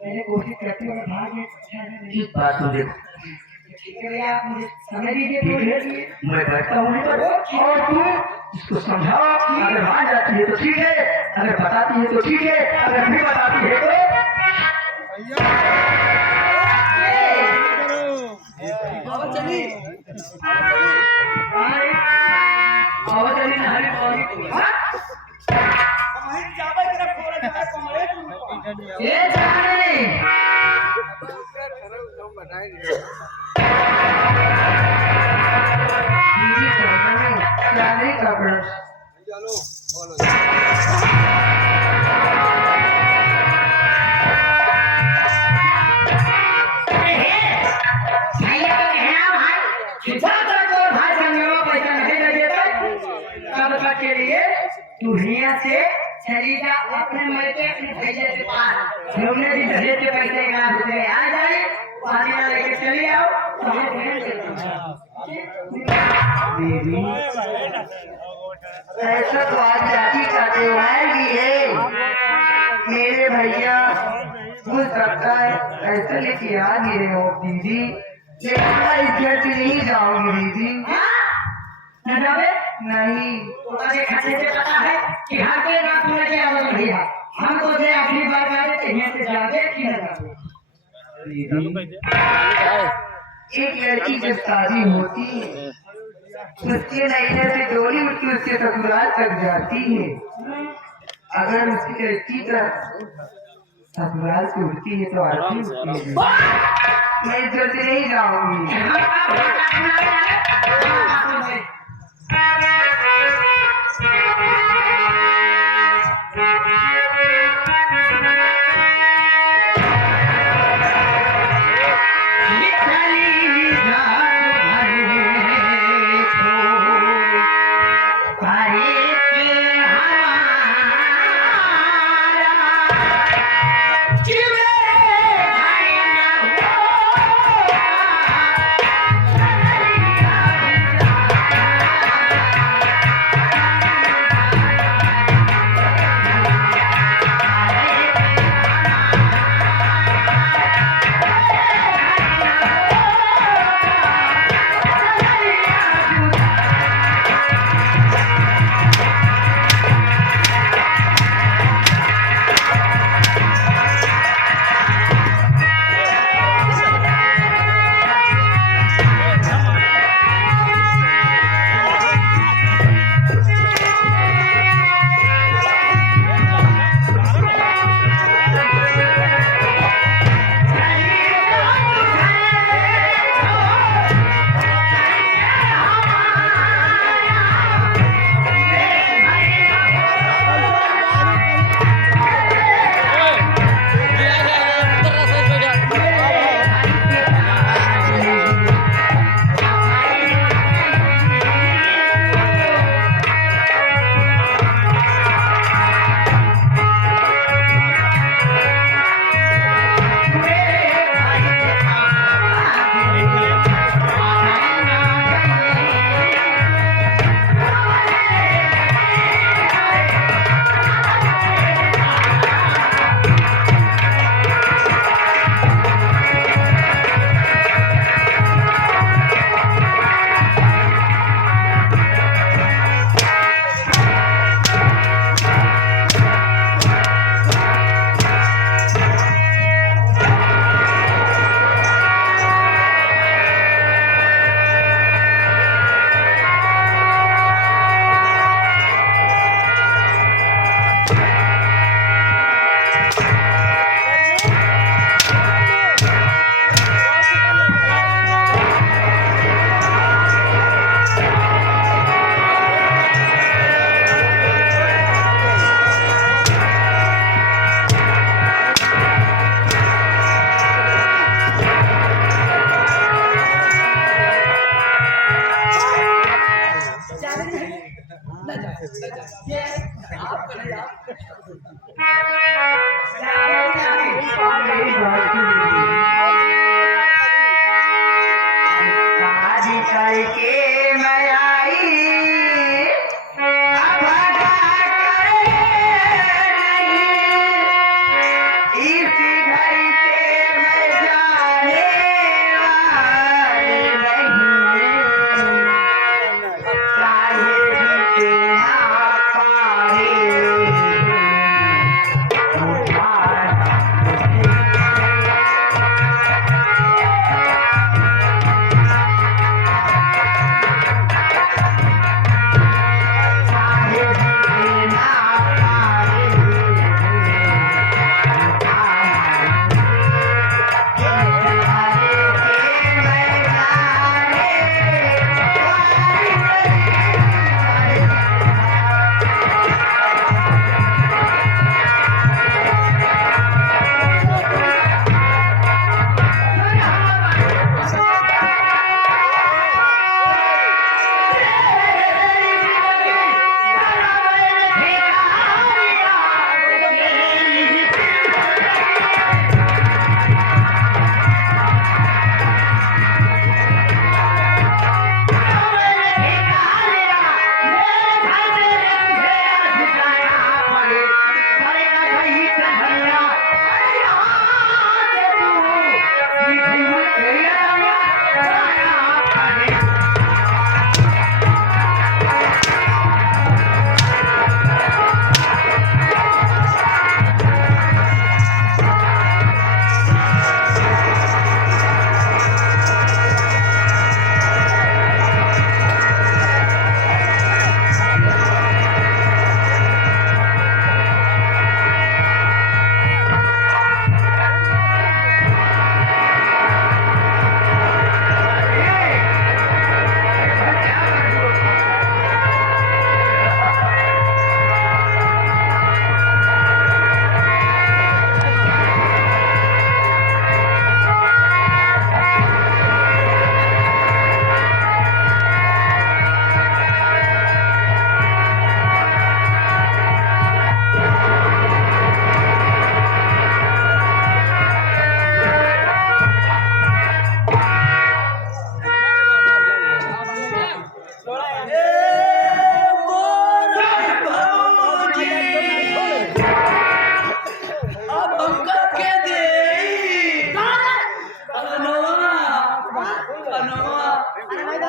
मैंने कोशिश करती हूँ भाग्य अच्छा है। इस बात को देखो ठीक है भैया आप मुझे समय दीजिए ठीक थोड़ी है देर। मैं बैठता हूँ इधर और तू इसको समझाओ अगर मान जाती है तो ठीक है अगर बताती है तो ठीक है अगर नहीं बताती है तो बाबा चली बाबा चली नहारी पानी ये जाने जाने का प्रश्न भैया का कहना भाई जब तक और भाई संग में पैसा नहीं लगे तब तक के लिए तू हिया से चली जा अपने मरते अपने भैया से पास हमने भी भेजे थे पैसे 1 लाख रुपए आ जाए पानी ना लेके चले आओ तो हम भेज देते दीदी ऐसा तो आज शादी का त्योहार भी है मेरे भैया हो सकता है ऐसा लेके आ नहीं रहे हो दीदी लेकिन मैं इस घर से नहीं जाऊंगी दीदी न जावे नहीं तुम्हारे खाने से पता है कि हर कोई बात सुनने के आवाज भैया हम तो जे अपनी बात आए थे यहाँ से जावे कि न जावे। दीदी एक लड़की जब शादी होती है उसके नैने से डोली उठती उसके ससुराल तक जाती है। अगर उसकी लड़की का ससुराल से उठती है तो आती है। मैं इस घर से नहीं जाऊंगी। हम न जाए ये आप करें आप शादी करके मैं आई अब इसी घर से मैं जाने वाली नहीं चाहे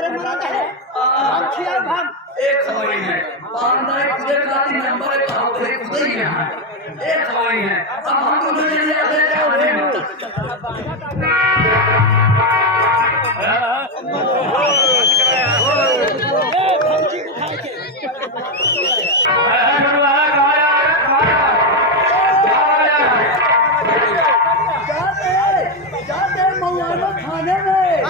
भी ना पाए एक हवाई है बांधने खुदे खाती नंबर एक हवाई खुदे ही है एक हवाई है अब हम तो नहीं जाते जाते मौलाना खाने में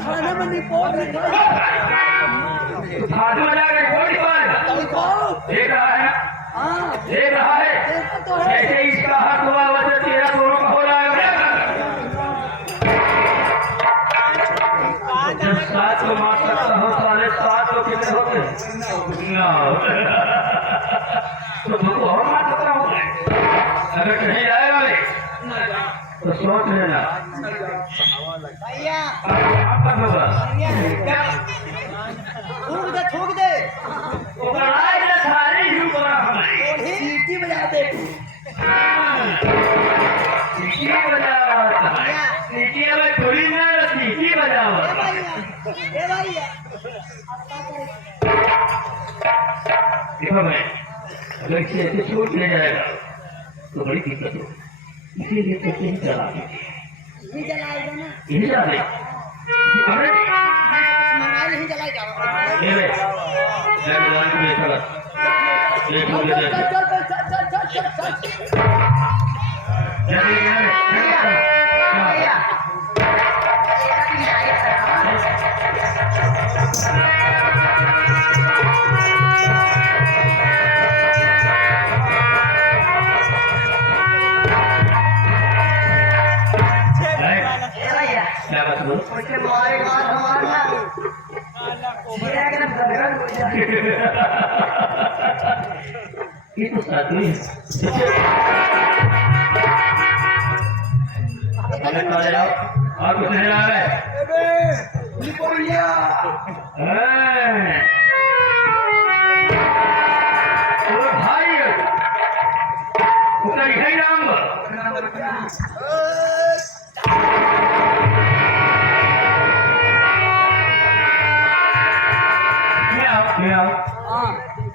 खाने में रिपोर्ट देख रहा है हाँ देख रहा है देखा तो है जैसे इसका हक हुआ वैसे तेरा दोनों का हो रहा है जब 7 को मार सकता हूँ साले 7 को कितने होते तो तुमको और मार सकता हूँ अगर कहीं जाएगा तो सोच लेना भैया आपका होगा थूक दे सारी ही बड़ा हमारी सीटी बजा दे सीटी बजा रहा था सीटी में थोड़ी ना सीटी बजा रहा ए भैया देखो मैं अगर इसे ऐसे छोड़ दिया जाएगा तो बड़ी दिक्कत हो इसीलिए तो नहीं चला नहीं जलाएगा ना यही चला दे अरे मंगाई नहीं जलाएगा ये ले ले चला ले मुझे दे भैया क्या बात बोलो? उसके मारे के बाद हमारा चेहरा एकदम गदगद हो जाए। ये तो साधु है। अरे कहाँ जा रहे हो? और कुछ नहीं आ रहा है? भाई उतर ही राम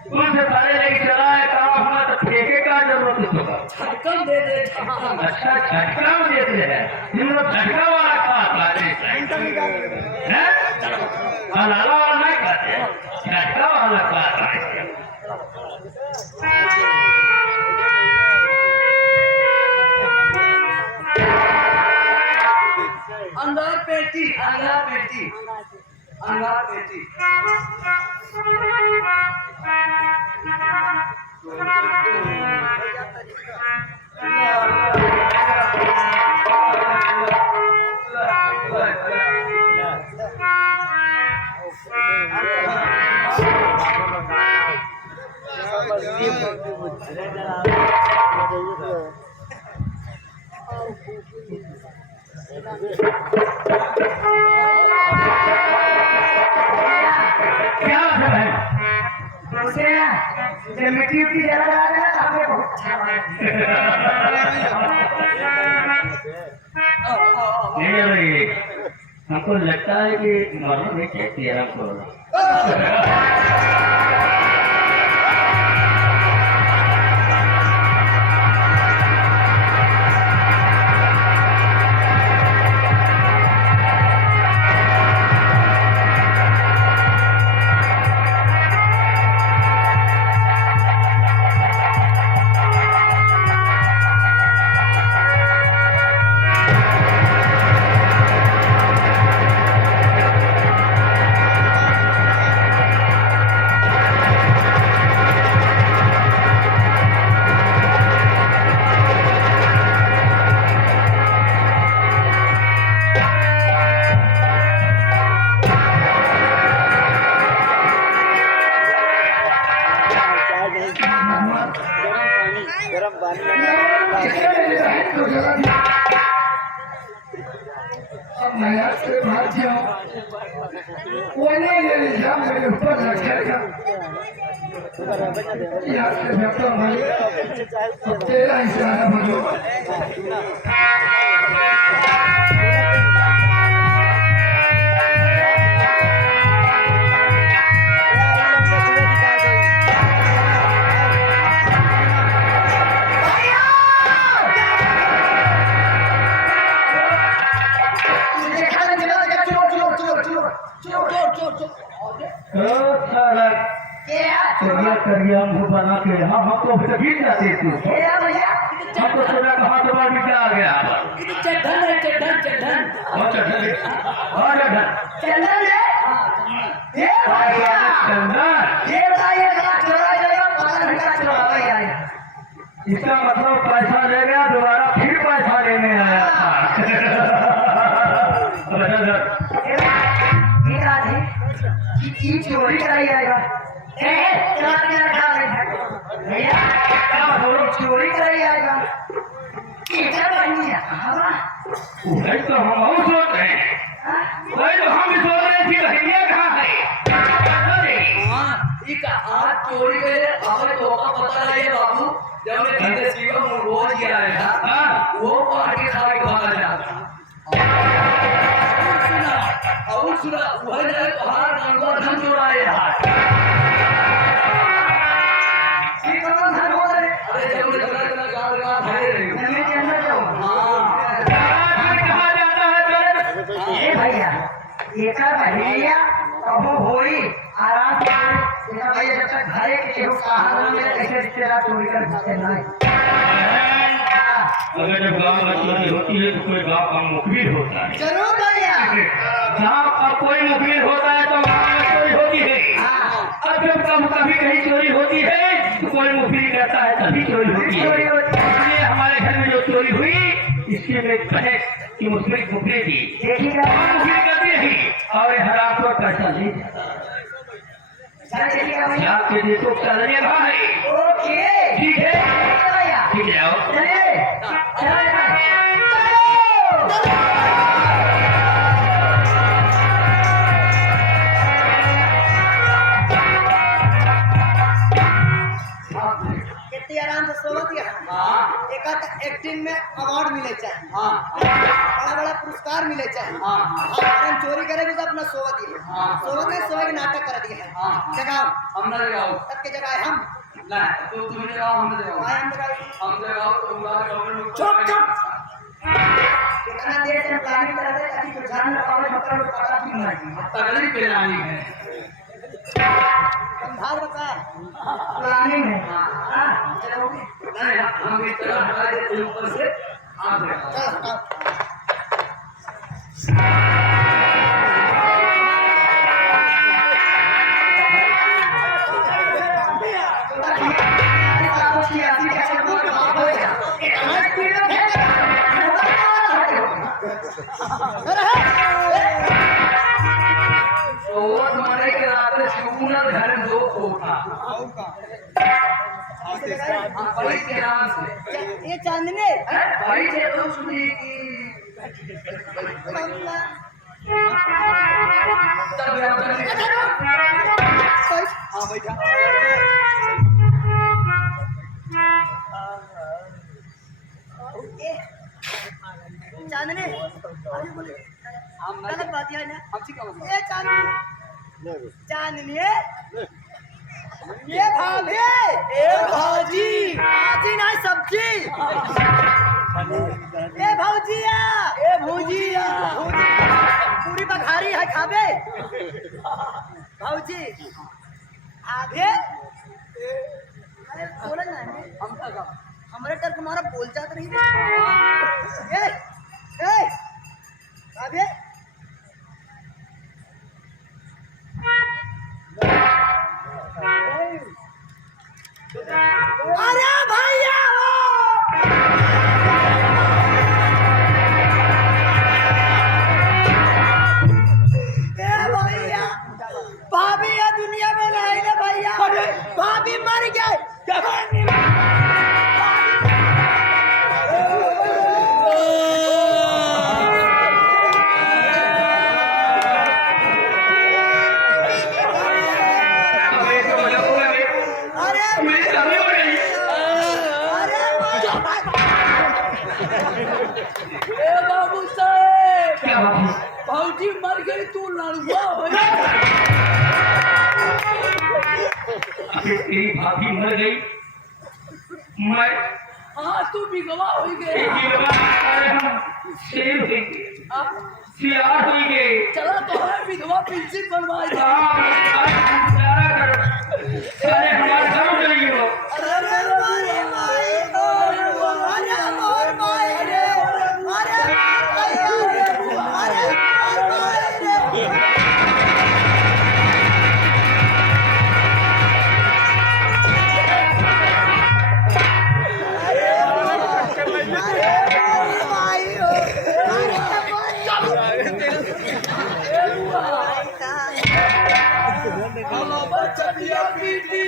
तुमसे सारे लेके चला है कहा हुआ तो ठेके का जरूरत है होगा। झटकन दे दे। अच्छा झटका देते हैं तुम लोग झटका वाला खाता है लाला वाला नहीं खाते झटका वाला खाता है। अंदर पेटी अंदर पेटी अंदर पेटी। क्या है उसे जब मिट्टी उट्टी जला रहा है तो हमें बहुत अच्छा लगा। नहीं भाई हमको लगता है कि मालूम है क्या किया हमको मैं यहाँ से भाग जाऊँ वो नहीं ये इल्जाम मेरे ऊपर रखेगा यहाँ से भागता हूँ भाई अब तेरा इशारा बोलो करिया मुँह बना के हाँ हम तो अभी तक गिर जाते थे हम तो सोचा कहाँ तो बार क्या आ गया चढ़न है चढ़न चढ़न। और चढ़न चंदन है ये भैया चंदन ये बताइए कहाँ चोरा जाएगा 15 घंटा चोरा भैया इसका मतलब पैसा ले गया दोबारा फिर पैसा लेने आया था ये राधे की चोरी कराई आएगा चला के रखा है भैया क्या बोलो चोरी कराई आएगा क्या बनी है वही तो हम और सोच रहे हैं वही तो हम भी सोच रहे थे भैया कहाँ है हाँ ठीक है आज चोरी करे हमें धोखा पता नहीं बाबू जब मैं किसी सीवा रोज गया है ना वो पार्टी खा के भागा जाता और सुना वह जगह पहाड़ गंगा धन चुराए अरे जब मैं चला चला गाल गाल भरे रही हूँ कहाँ जाता है ये भैया एक भैया कबो होई आराम से देखा भैया जब तक घरे के केहू कहा में ऐसे रिश्तेदार चोरी कर सकते नहीं अगर जब गाँव में चोरी होती है तो कोई गाँव का मुखबिर होता है जरूर भैया गाँव का कोई मुखबिर होता है तो गाँव में चोरी होती है अब जब कभी कहीं चोरी होती है तो कोई मुखबिर रहता है तभी चोरी होती है इसलिए हमारे घर में जो चोरी हुई इसके में कि मुझमें घुपने दी देखिएगा मुझे करती रही और ये हराम को पैसा नहीं देता। देखिएगा भैया आपके लिए तो चलने भाई ओके ठीक है भैया ठीक है आओ चलिए कितनी आराम से सोवत है हाँ एक एक्टिंग में अवार्ड मिले चाहिए हाँ बड़ा बड़ा पुरस्कार मिले चाहिए हाँ हाँ और हम चोरी करेंगे तो अपना सोवत ही है हाँ। सोवत है सोए के नाटक कर दिया है हाँ, हाँ। जगह हम ना जाओ सबके जगह है हम नहीं तो तुम जाओ हम ना जाओ आए हम जगह हम जाओ तो तुम्हारा गवर्नमेंट चुप चुप कितना देर से प्लानिंग कर रहे ताकि कुछ जान ना पावे मतलब को पता भी नहीं तगड़ी पेरानी है संभाल बता प्लानिंग है हां चलो नहीं हम इस तरह हटा देते हैं ऊपर से आप जाओ चल हटाओ और तुम्हारे के रात सुकून घर दो होता भाई के नाम से ये चांदनी भाई से तो सुनिए कि तब हाँ बैठा चांदनी गलत बात है ना ये चांदनी चांदनी ये भाभी ए भाजी भाजी ना सब्जी ए भौजिया ए भौजिया पूरी बखारी है खाबे भौजी आगे अरे बोला ना हमारे डर तुम्हारा बोल जात नहीं ए आगे अरे भैया भैया भाभी ये दुनिया में नहीं ना भैया भाभी मर गए बाबू साहेब क्या बात है भौजी मर गई तू लड़ुआ हो अबे तेरी भाभी मर गई मैं हाँ तू विधवा हो गई शेर होंगे सियार होंगे चला तो है विधवा पेंशन बनवाए अरे हमारे घर में नहीं हो चटिया पीटी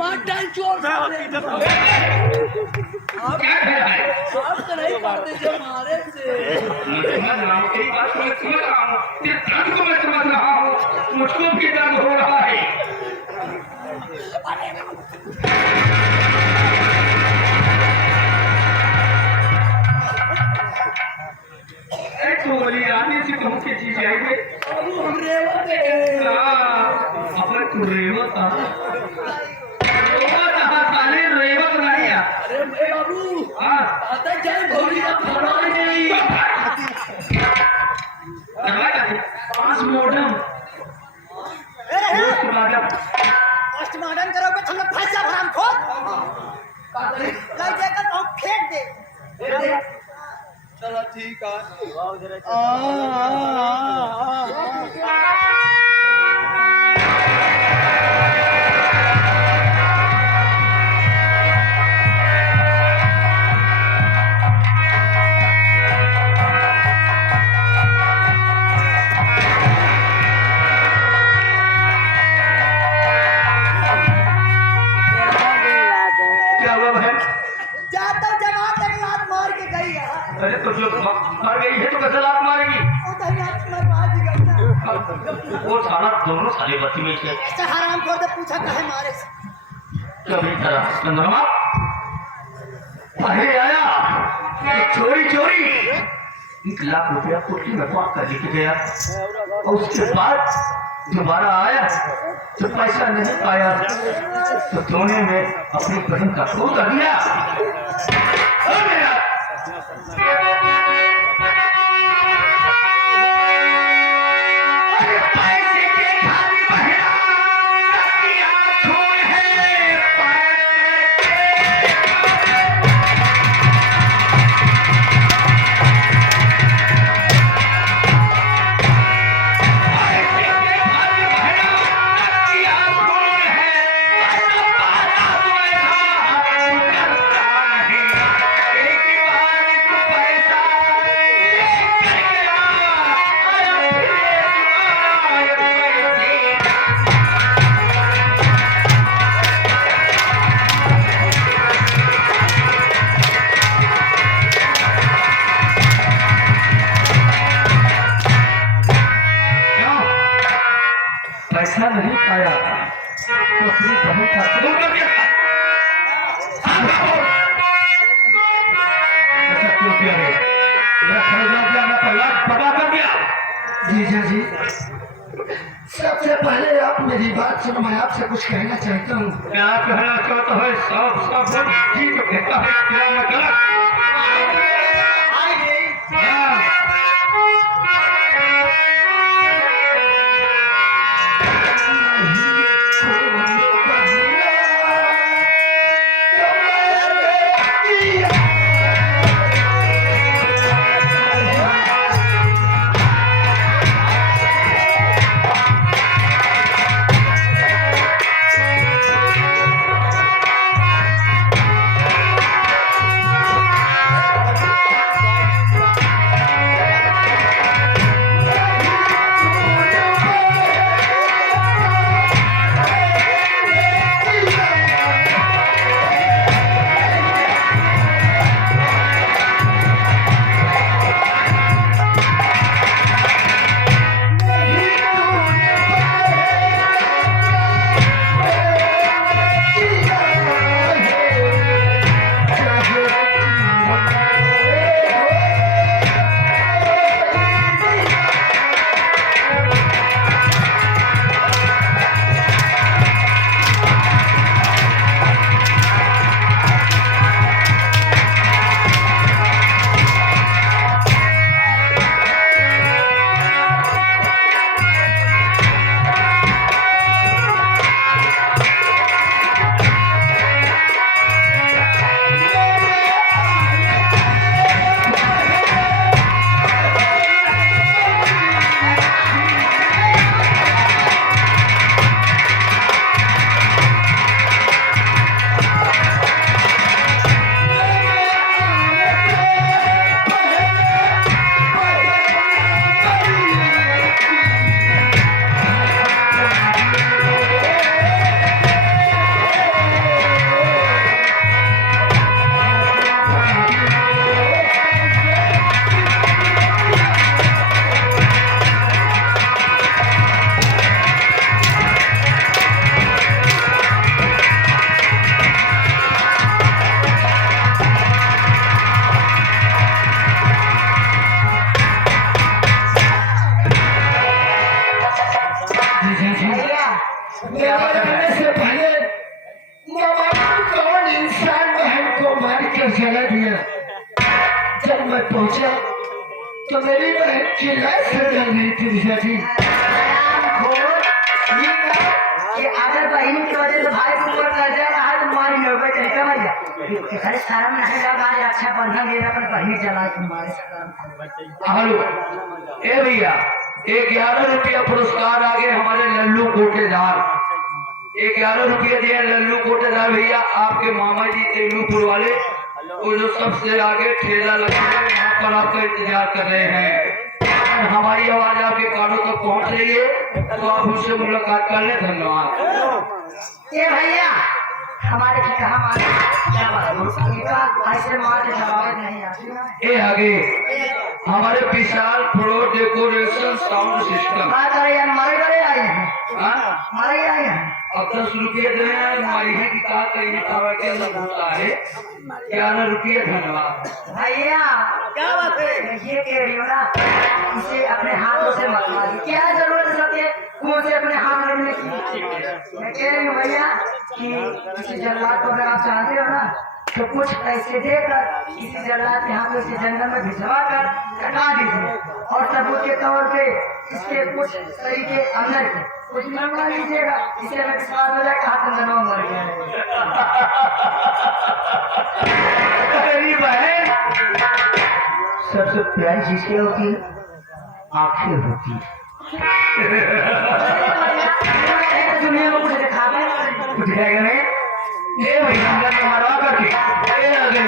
मटन चोर क्या कर रहा है आप तो नहीं करते थे हमारे से समझ रहा हूँ तेरी बात को मैं समझ रहा हूँ तेरे दर्द को मैं समझ रहा हूँ मुझको भी दर्द हो रहा है तो बोली आने से तुम की चीज आएंगे हम रेवत है अपने तू रेवत साले रेवत नहीं है अरे बाबू हाँ आता जाए भौजी का खाना नहीं पांच मॉडर्न पोस्टमार्टम करोगे तो हमें फंसा भराम खो लग जाएगा तो फेंक दे चलो ठीक है क्या हुआ बहन? जाता जमात एक लात मार के गई है अरे तो जो मर गई है तो कैसे लात मारेगी? वो तो हाथ में मार दी गई ना वो साला दोनों साले बत्ती में थे। ऐसा हराम कर दे पूछा कहे मारे से क्या नहीं करा चंद्रमा? पहले आया कि चोरी चोरी 1 लाख रुपया कुर्सी में पाक कर लेके गया और उसके बाद दोबारा आया तो पैसा नहीं पाया तो सोने में अपनी बहन का खून कर दिया। और मेरा अरे पैसे के खाली बहना की आंखों है पैसा नहीं पाया तो अपनी बहन का खून कर दिया। ऐसा क्यों किया रे? मेरा खरीदार दिया मैं पहला पता कर दिया। जीजा जी सबसे पहले आप मेरी बात सुनो, मैं आपसे कुछ कहना चाहता हूँ। क्या कहना चाहता है? सब जी तो कहता है क्या मैं गलत? हाँ। जला दिया। जब मैं पहुंचा तो मेरी बहन चिल्लाए से जल रही थी दिशा जी। कि अगर बहन की वजह से भाई को ऊपर कर जाए तो मारी लोगे कैसे भैया अरे शर्म नहीं लगा आज अच्छा बढ़िया मेरा पर पढ़ी चला तुम्हारे हेलो ए भैया 11 रुपया पुरस्कार आगे हमारे लल्लू कोटेदार 11 रुपये दिए लल्लू कोटेदार भैया आपके मामा जी तेलुपुर वाले वो जो सबसे आगे ठेला लगा है यहाँ पर आपका इंतजार कर रहे हैं हमारी आवाज आपके कानों तक पहुँच रही है तो आप उससे मुलाकात कर ले धन्यवाद ये भैया हमारे की कहा मारे क्या बात ऐसे मार के आवाज नहीं आती ए आगे हमारे विशाल फ्लो डेकोरेशन साउंड सिस्टम बात करे यार मारे करे आए हैं हाँ मारे आए हैं अब 10 रुपये दे हमारी है कि कहा कहीं खावा के अंदर होता है 11 रुपये धन्यवाद भैया क्या बात है ये कह रही हो ना इसे अपने हाथों से मत मारिए क्या जरूरत है मुंह से अपने हाथ रखने की मैं कह रही हूँ भैया कि किसी जल्लाद को अगर आप चाहते हो ना तो कुछ पैसे देकर किसी जल्लाद के हाथ से जंगल में भिजवा कर कटा दीजिए और सबूत के तौर पे इसके कुछ तरीके अंदर के कुछ मंगवा लीजिएगा इससे हमें विश्वास हो जाएगा हाथ अंदर में मर गया मेरी बहन सबसे प्यारी चीज क्या होती है आंखें होती है दुनिया में कुछ दिखा कुछ कहेगा नहीं ए भैया अंदर में मरवा करके ए अगले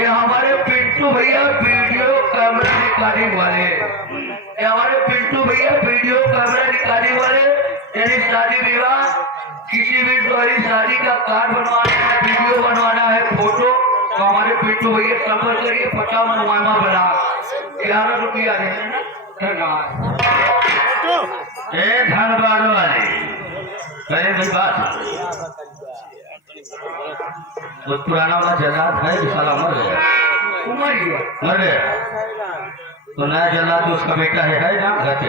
ये हमारे पिंटू भैया वीडियो कैमरा निकालने वाले ये हमारे पिंटू भैया वीडियो कैमरा निकालने वाले यानी शादी विवाह किसी भी द्वारी शादी का कार्ड बनवाना है वीडियो बनवाना है फोटो तो हमारे पिंटू भैया संपर्क करिए 50 मनवाना बना 11 रुपया धन्यवाद धनबाद वाले अरे भाई बात वो पुराना वाला जल्लाद है जो साला मर गया मर गया तो नया जल्लाद तो उसका बेटा है ना कहते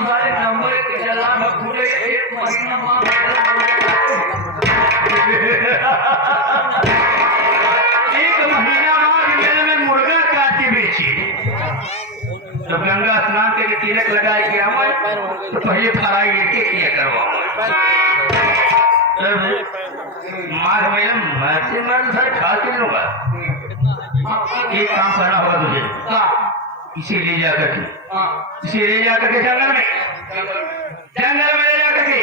सारे नंबर के जल्लाद पूरे 1 महीना एक महीना बाद मेले में मुर्गा काटी बेची जब गंगा स्नान के लिए तिलक लगाए गया तो पहले फ्राई लेके किया करवाओ माघ महीना मैसे मैं सर खा के लूंगा एक काम करना होगा तुझे इसे ले जा करके इसे ले जा करके जंगल में ले जा करके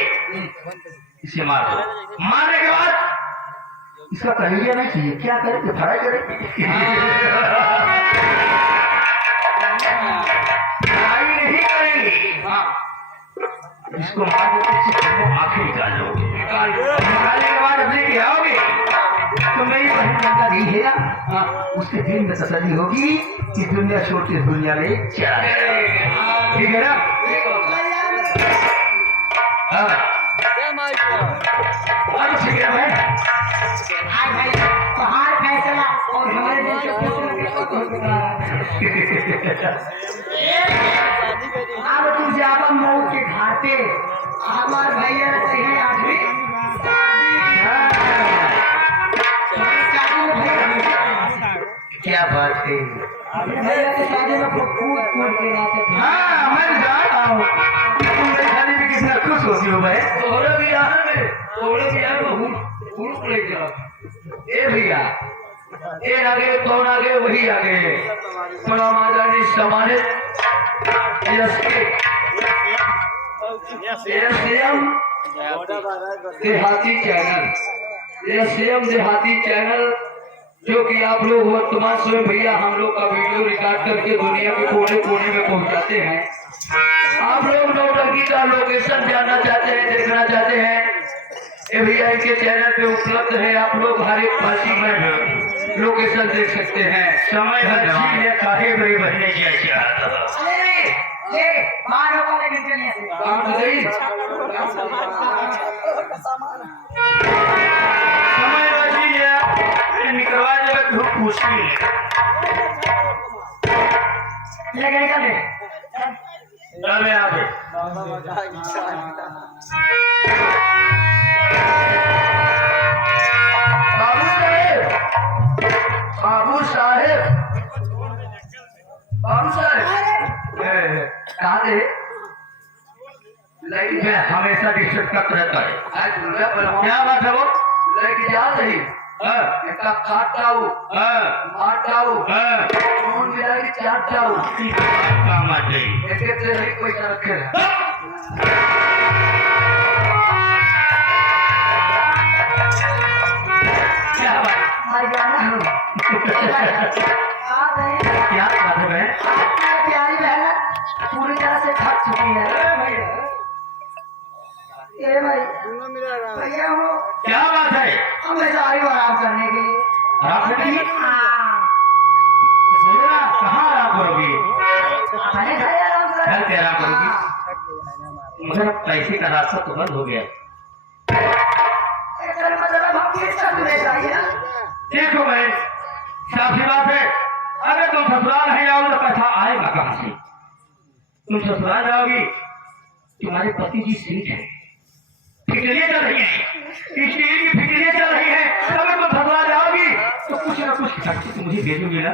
इसे मार दो मारने के बाद इसका कलेजा नहीं चाहिए क्या करें फ्राई करें फ्राई नहीं करेंगे इसको मार देते आंखें निकाल लो निकालने के बाद अपने के आओगे तो मेरी बहन का नहीं है ना उसके दिल में तसल्ली होगी कि दुनिया छोड़ के दुनिया में चला ठीक है ना ठीक है भाई पहाड़ फैसला और हमारे अब तू जावा मऊ के घाटे हमार भैया रहते हैं आदमी क्या बात है भैया के शादी में कूद कूद के रहते थे हाँ मैं जानता हूँ तुम मेरी शादी में कितना खुश होती हो भाई थोड़ा भी यहाँ में ले जाओ ए भैया ए आगे कौन आगे वही आगे बड़ा माता जी सम्मानित देहाती चैनल देहाती चैनल जो कि आप लोग वर्तमान समय भैया हम लोग का वीडियो रिकॉर्ड करके दुनिया के कोने कोने में पहुंचाते हैं आप लोग नौटंकी का लोकेशन जानना चाहते हैं देखना चाहते हैं ये भैया इनके चैनल पे उपलब्ध है आप लोग हर एक फांसी में लोकेशन देख सकते हैं समय काहे बड़ी बहने की समय राजी है निकलवा जब धूप मुश्किल है चल यहाँ पे बाबू साहेब कहा थे लाइट में हमेशा डिस्टर्ब करता रहता है क्या बात है वो लाइट जा रही एक खाट डाउ आठ डाउ नून मिला के 4 डाउ काम आते एक एक से नहीं कोई रखे क्या बात मैं जाना हूँ आप हैं क्या बात है बहन? आपकी प्यारी बहन पूरी तरह से थक चुकी है ये भाई भैया हो क्या बात है? अब मैं जा रही हूँ आराम करने के लिए आराम करने के लिए? बोलना कहाँ आराम करोगी? मैंने घर आराम कर घर पे आराम करोगी? मगर अब पैसे का रास्ता तो बंद हो गया। कल मतलब हम किस तरह ले जाइए देखो बहन, साफ सी बात है, अगर तुम ससुराल नहीं जाओगे तो पैसा आएगा कहाँ से? तुम ससुराल जाओगी, तुम्हारे पति की सीट है, फिक्रियाँ चल रही है, स्टील की फिक्रियाँ चल रही है, अगर तुम ससुराल जाओगी तो कुछ ना कुछ खर्च तो मुझे भेजोगे ना।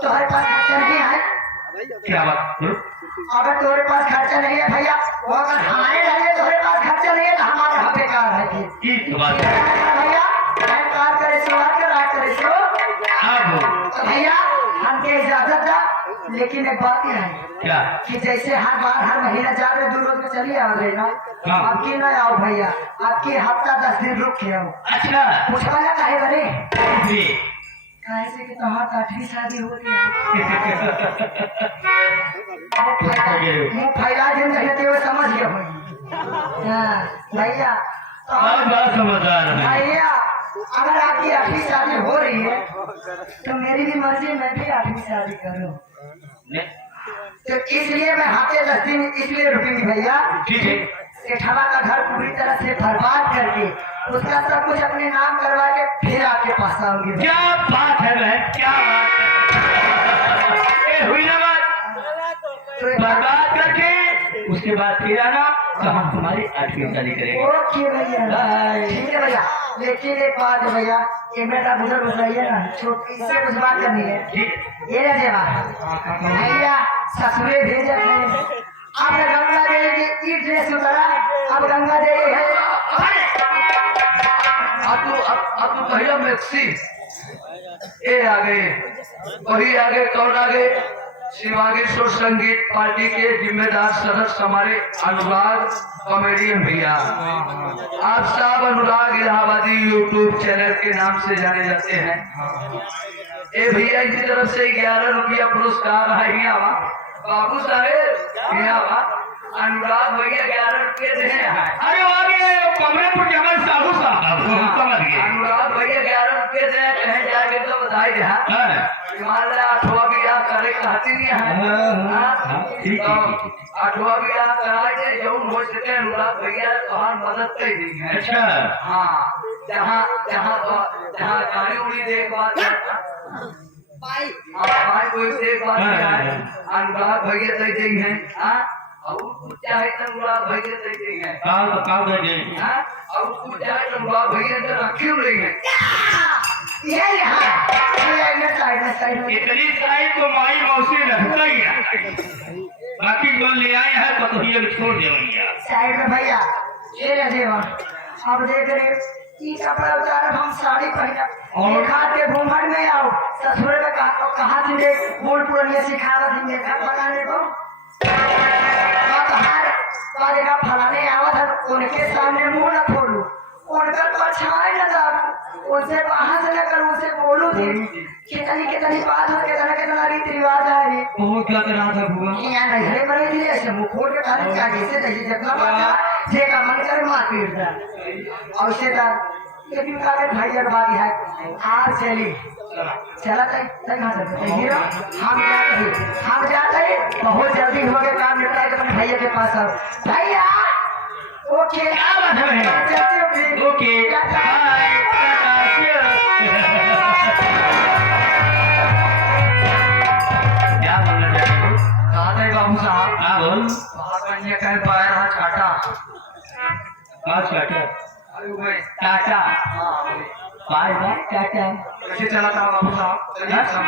तुम्हारे पास खर्चा नहीं है क्या बात? अगर तुम्हारे पास खर्चा नहीं है भैया वो अगर हमारे लगे तुम्हारे पास खर्चा नहीं है तो हमारे यहाँ बेकार है ये तो बात है। भैया मैं कार करे सो रात के रात करे सो अब तो भैया हमके इजाजत था लेकिन एक बात ही है क्या? कि जैसे हर बार हर महीना जा रहे 2 रोज में चलिए आओ ना हाँ। आपकी ना आओ भैया आपकी हफ्ता 10 दिन रुक के आओ अच्छा पूछवा ना काहे बने जी काहे से कि तुम्हारा 8वीं शादी हो रही है मुँह फैला दिन कहते हुए समझ गए होंगे भैया बहुत बड़ा समझदार है। भैया अगर आपकी 8वीं शादी हो रही है तो मेरी भी मर्जी मैं भी 8वीं शादी करूं नहीं, तो इसलिए मैं हफ्ते 10 दिन इसलिए रुकूंगी भैया ठीक है। सेठवा का घर पूरी तरह से बर्बाद करके उसका सब कुछ अपने नाम करवा के फिर आपके पास आऊंगी क्या बात है बहन, क्या बात है? ये हुई ना बात, बर्बाद करके उसके बाद फिर आना तो हम तुम्हारी 8वीं शादी करेंगे। ओके भैया ठीक है भैया लेकिन एक बात है भैया ये बेटा बुजुर्ग बताइए ना छोटी इससे कुछ बात करनी है ठीक, ये ना देवा भैया ससुरे भेजे थे अब गंगा देवी की ड्रेस उतरा अब गंगा देवी है अब तो पहला मैक्सी ये आ गए वही आगे कौन आ गए शिवांगी सुर संगीत पार्टी के जिम्मेदार सदस्य हमारे अनुराग कॉमेडियन भैया आप सब अनुराग इलाहाबादी यूट्यूब चैनल के नाम से जाने जाते हैं ये भैया की तरफ से 11 रुपया पुरस्कार है बाबू साहेब अनुराग भैया 11 रुपये दे हैं अरे वो आ गए कमरे पर जमल साहू साहब समझ गए। अनुराग भैया 11 रुपये दे कहीं जाके तो बधाई दे हाँ, हिमालय 8वां बियाह करे कहती नहीं है ठीक है। 8वां बियाह करा के जो हो सके अनुराग भैया तोहार मदद कर दी है अच्छा हाँ जहाँ जहाँ जहाँ गाड़ी उड़ी देख बात भाई कोई देख बात अनुराग भैया दे देंगे हैं और कुछ चाहे तो अनुराग भैया दे देंगे हैं काम कर दे। और कुछ चाहे तो अनुराग भैया तो रखे लेंगे इतनी साइड तो माई मौसी रहता ही है, बाकी जो ले आए हैं तो तुझे भी छोड़ दे भैया। साइड में भैया ये रहे देवा अब देख रहे ई कपड़ा उतार हम साड़ी पहना और खाते घूमर में आओ ससुर में कहा तुझे बोल पुरानी सिखावा थी मेकअप बनाने को देखा फलाने आवा था उनके सामने मुंह न खोलू उनका परछाई न दाबू उनसे बाहर से न करूँ उनसे बोलू थी कितनी बात हो कितना रीति रिवाज है बहुत क्या करा था बुआ? यहाँ नहीं बने थी ऐसे मुंह खोल के खाने क्या जैसे जैसे जितना बात जे का मन करे मार पीट जाए और से लेकिन काले भैया बात है आज चली चला हीरो हम जाते बहुत जल्दी हो गए काम निपटा के अपने भैया के पास आओ भैया ओके क्या बात है बहन? ओके बाय क्या बोलना चाहते हो? कहा था बाबू साहब हाँ बोल। कहीं कहीं पैर हाथ काटा आज काटा अरे भाई टाटा बाय बाय टाटा। कैसे चला था बाबू साहब चलिए साहब।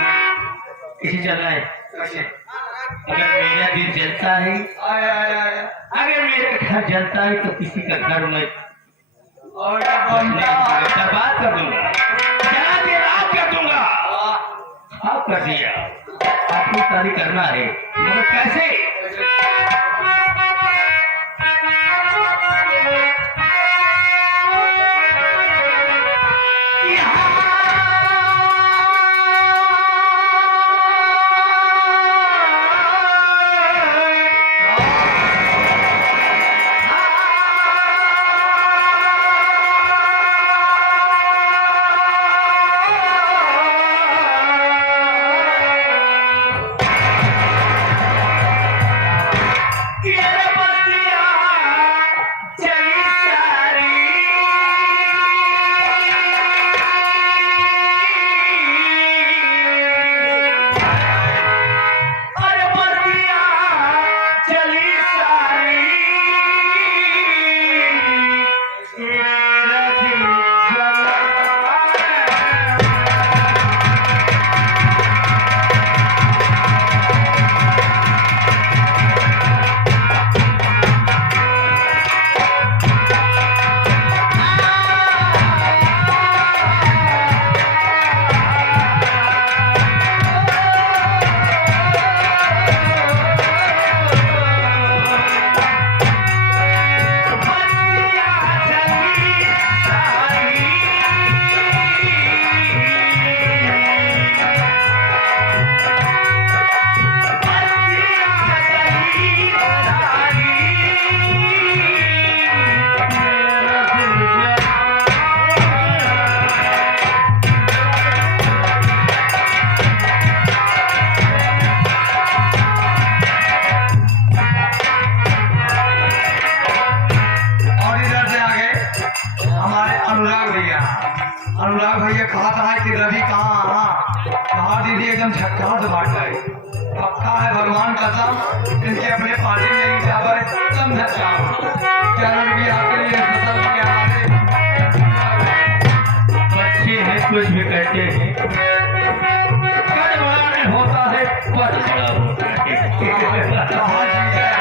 किसी चल रहा है? कैसे अगर मेरा दिल जलता है, आए आए आए अगर मेरा घर जलता है तो किसी का घर में और बर्बाद कर दूंगा, जला के राख कर दूंगा। आप कर दिया, आपको तारी करना है, मगर कैसे? अनुराग भैया कहा था कि रवि कहाँ दीदी एकदम झक्कास बांट गए। पक्का है भगवान कसम, इनके अपने पार्टी में नहीं जावे एकदम झक्कास। चरण भी आपके लिए फसल के हमारे बच्चे हैं, कुछ भी कहते हैं, कद बड़ा नहीं होता है, पद बड़ा होता है। कहा जी है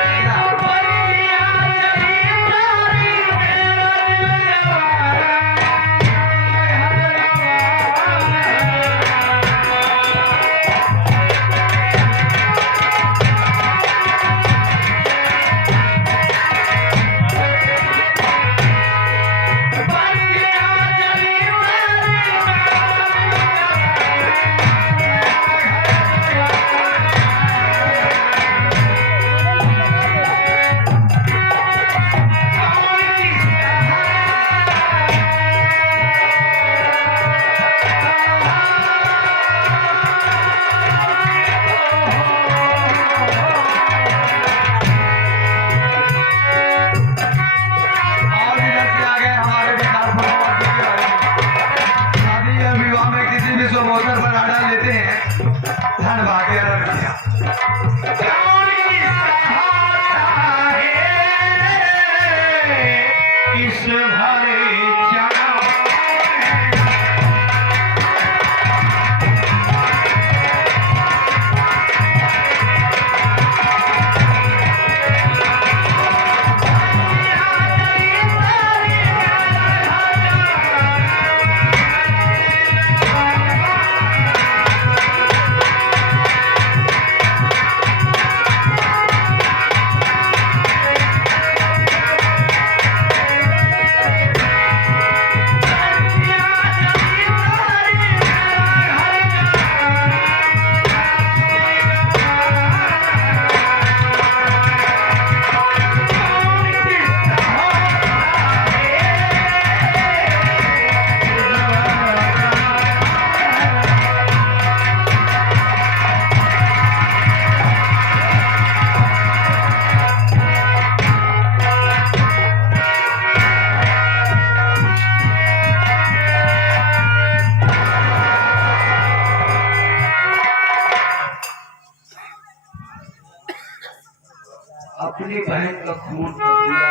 अपनी बहन का खून पिया।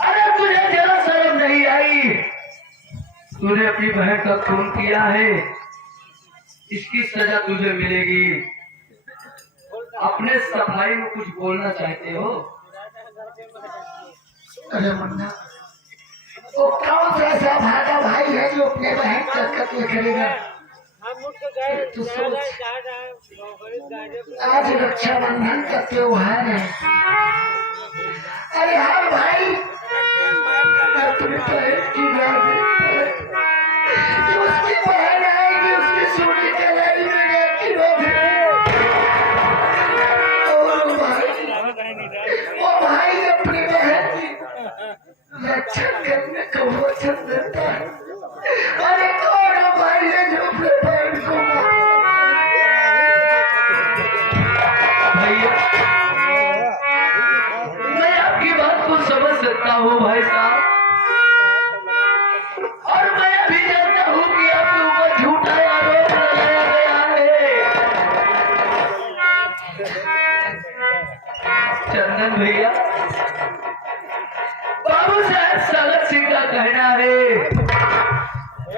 अरे तुझे जरा शर्म नहीं आई? तूने अपनी बहन का खून किया है, इसकी सजा तुझे मिलेगी। अपने सफाई में कुछ बोलना चाहते हो? अरे मुन्ना, वो कौन सा ऐसा भागा भाई है जो अपने बहन का कत्ल करेगा? तू सोच, आज रक्षाबंधन का त्योहार है। अरे हाँ भाई, अपनी बहन की बात है कि उसकी बहन आएगी, उसकी सोने कलाई में रहती वो भाई अपनी बहन की रक्षा करने का वचन देता है। अरे कौन है भाई है जो अपने बहन को भैया मैं आपकी बात को समझ सकता हूँ भाई साहब, और मैं भी जानता हूँ कि आपके ऊपर झूठा आरोप लगाया गया है। चंदन भैया, बाबू साहब सागर सिंह का कहना है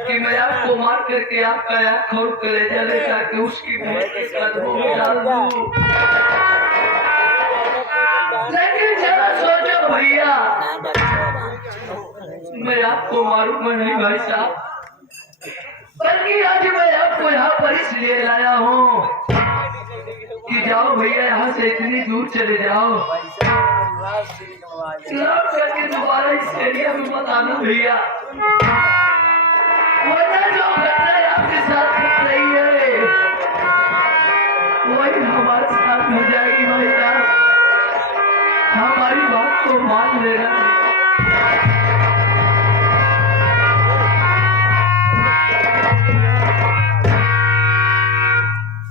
कि मैं आपको मार करके आपका आँख खोल कलेजा ले ताकि उसकी बहन के कदमों में डाल दूं। लेकिन जरा सोचो भैया, मैं आपको मारूंगा नहीं भाई साहब, बल्कि आज मैं आपको यहाँ पर इसलिए लाया हूँ कि जाओ भैया यहाँ से इतनी दूर चले जाओ, लौट करके दोबारा इस एरिया में मत आना भैया, वरना जो घटना आपके साथ घट रही है वही हमारे साथ हो जाएगी भाई साहब। हमारी बात को मान लेना।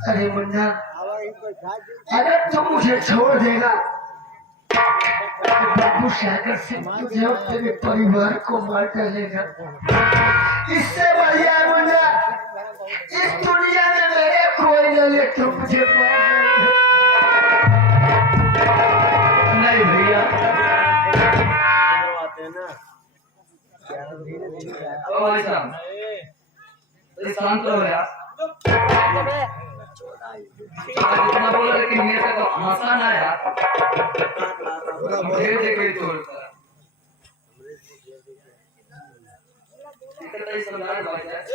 अरे मुन्ना, अगर तू मुझे छोड़ देगा तो बाबू सागर से तुझे और तेरे परिवार को मार डालेगा। इससे बढ़िया मुन्ना, इस दुनिया में मेरे कोई न ले तो मुझे मार। नहीं भैया, भाई साहब शांत रहो यार, जितना बोला लेकिन मेरे तक हंसा ना यार, मुझे देखे छोड़ता इतना ही समझा भाई साहब।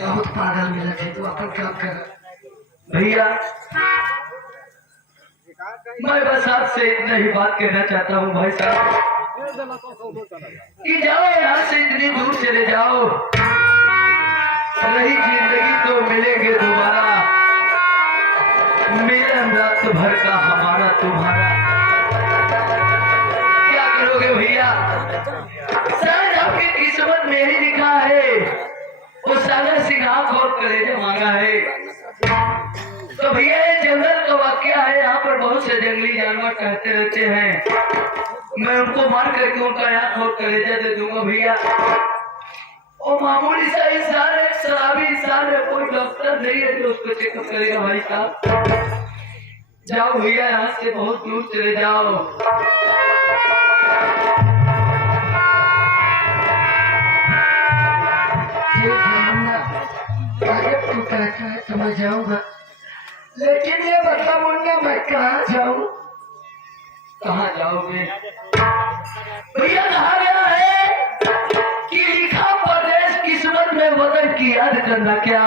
बहुत पागल मिला थे, तू अपन काम कर भैया। मैं बस आपसे इतना ही बात कहना चाहता हूँ भाई साहब कि जाओ यहाँ से इतनी दूर चले जाओ, रही जिंदगी तो मिलेंगे दोबारा, मेरा रात भर का हमारा तुम्हारा। क्या करोगे भैया, शायद आपकी किस्मत में ही लिखा है, वो सागर सिंह आँख और कलेजा मांगा है। तो भैया ये जंगल का वाकया है, यहाँ पर बहुत से जंगली जानवर कहते रहते हैं, मैं उनको मार करके उनका आँख और कलेजा दे दूंगा भैया। और मामूली सा इंसान है, शराबी इंसान है, कोई डॉक्टर नहीं है जो उसको चेकअप करेगा भाई साहब। जाओ भैया यहाँ से बहुत दूर चले जाओ। ठीक है मुन्ना, अगर तू कहता है तो मैं जाऊंगा, लेकिन ये बता मुन्ना मैं कहाँ जाऊँ? कहाँ जाओगे भैया? कहा गया है कि लिखा परदेश किस्मत में वतन की याद करना क्या।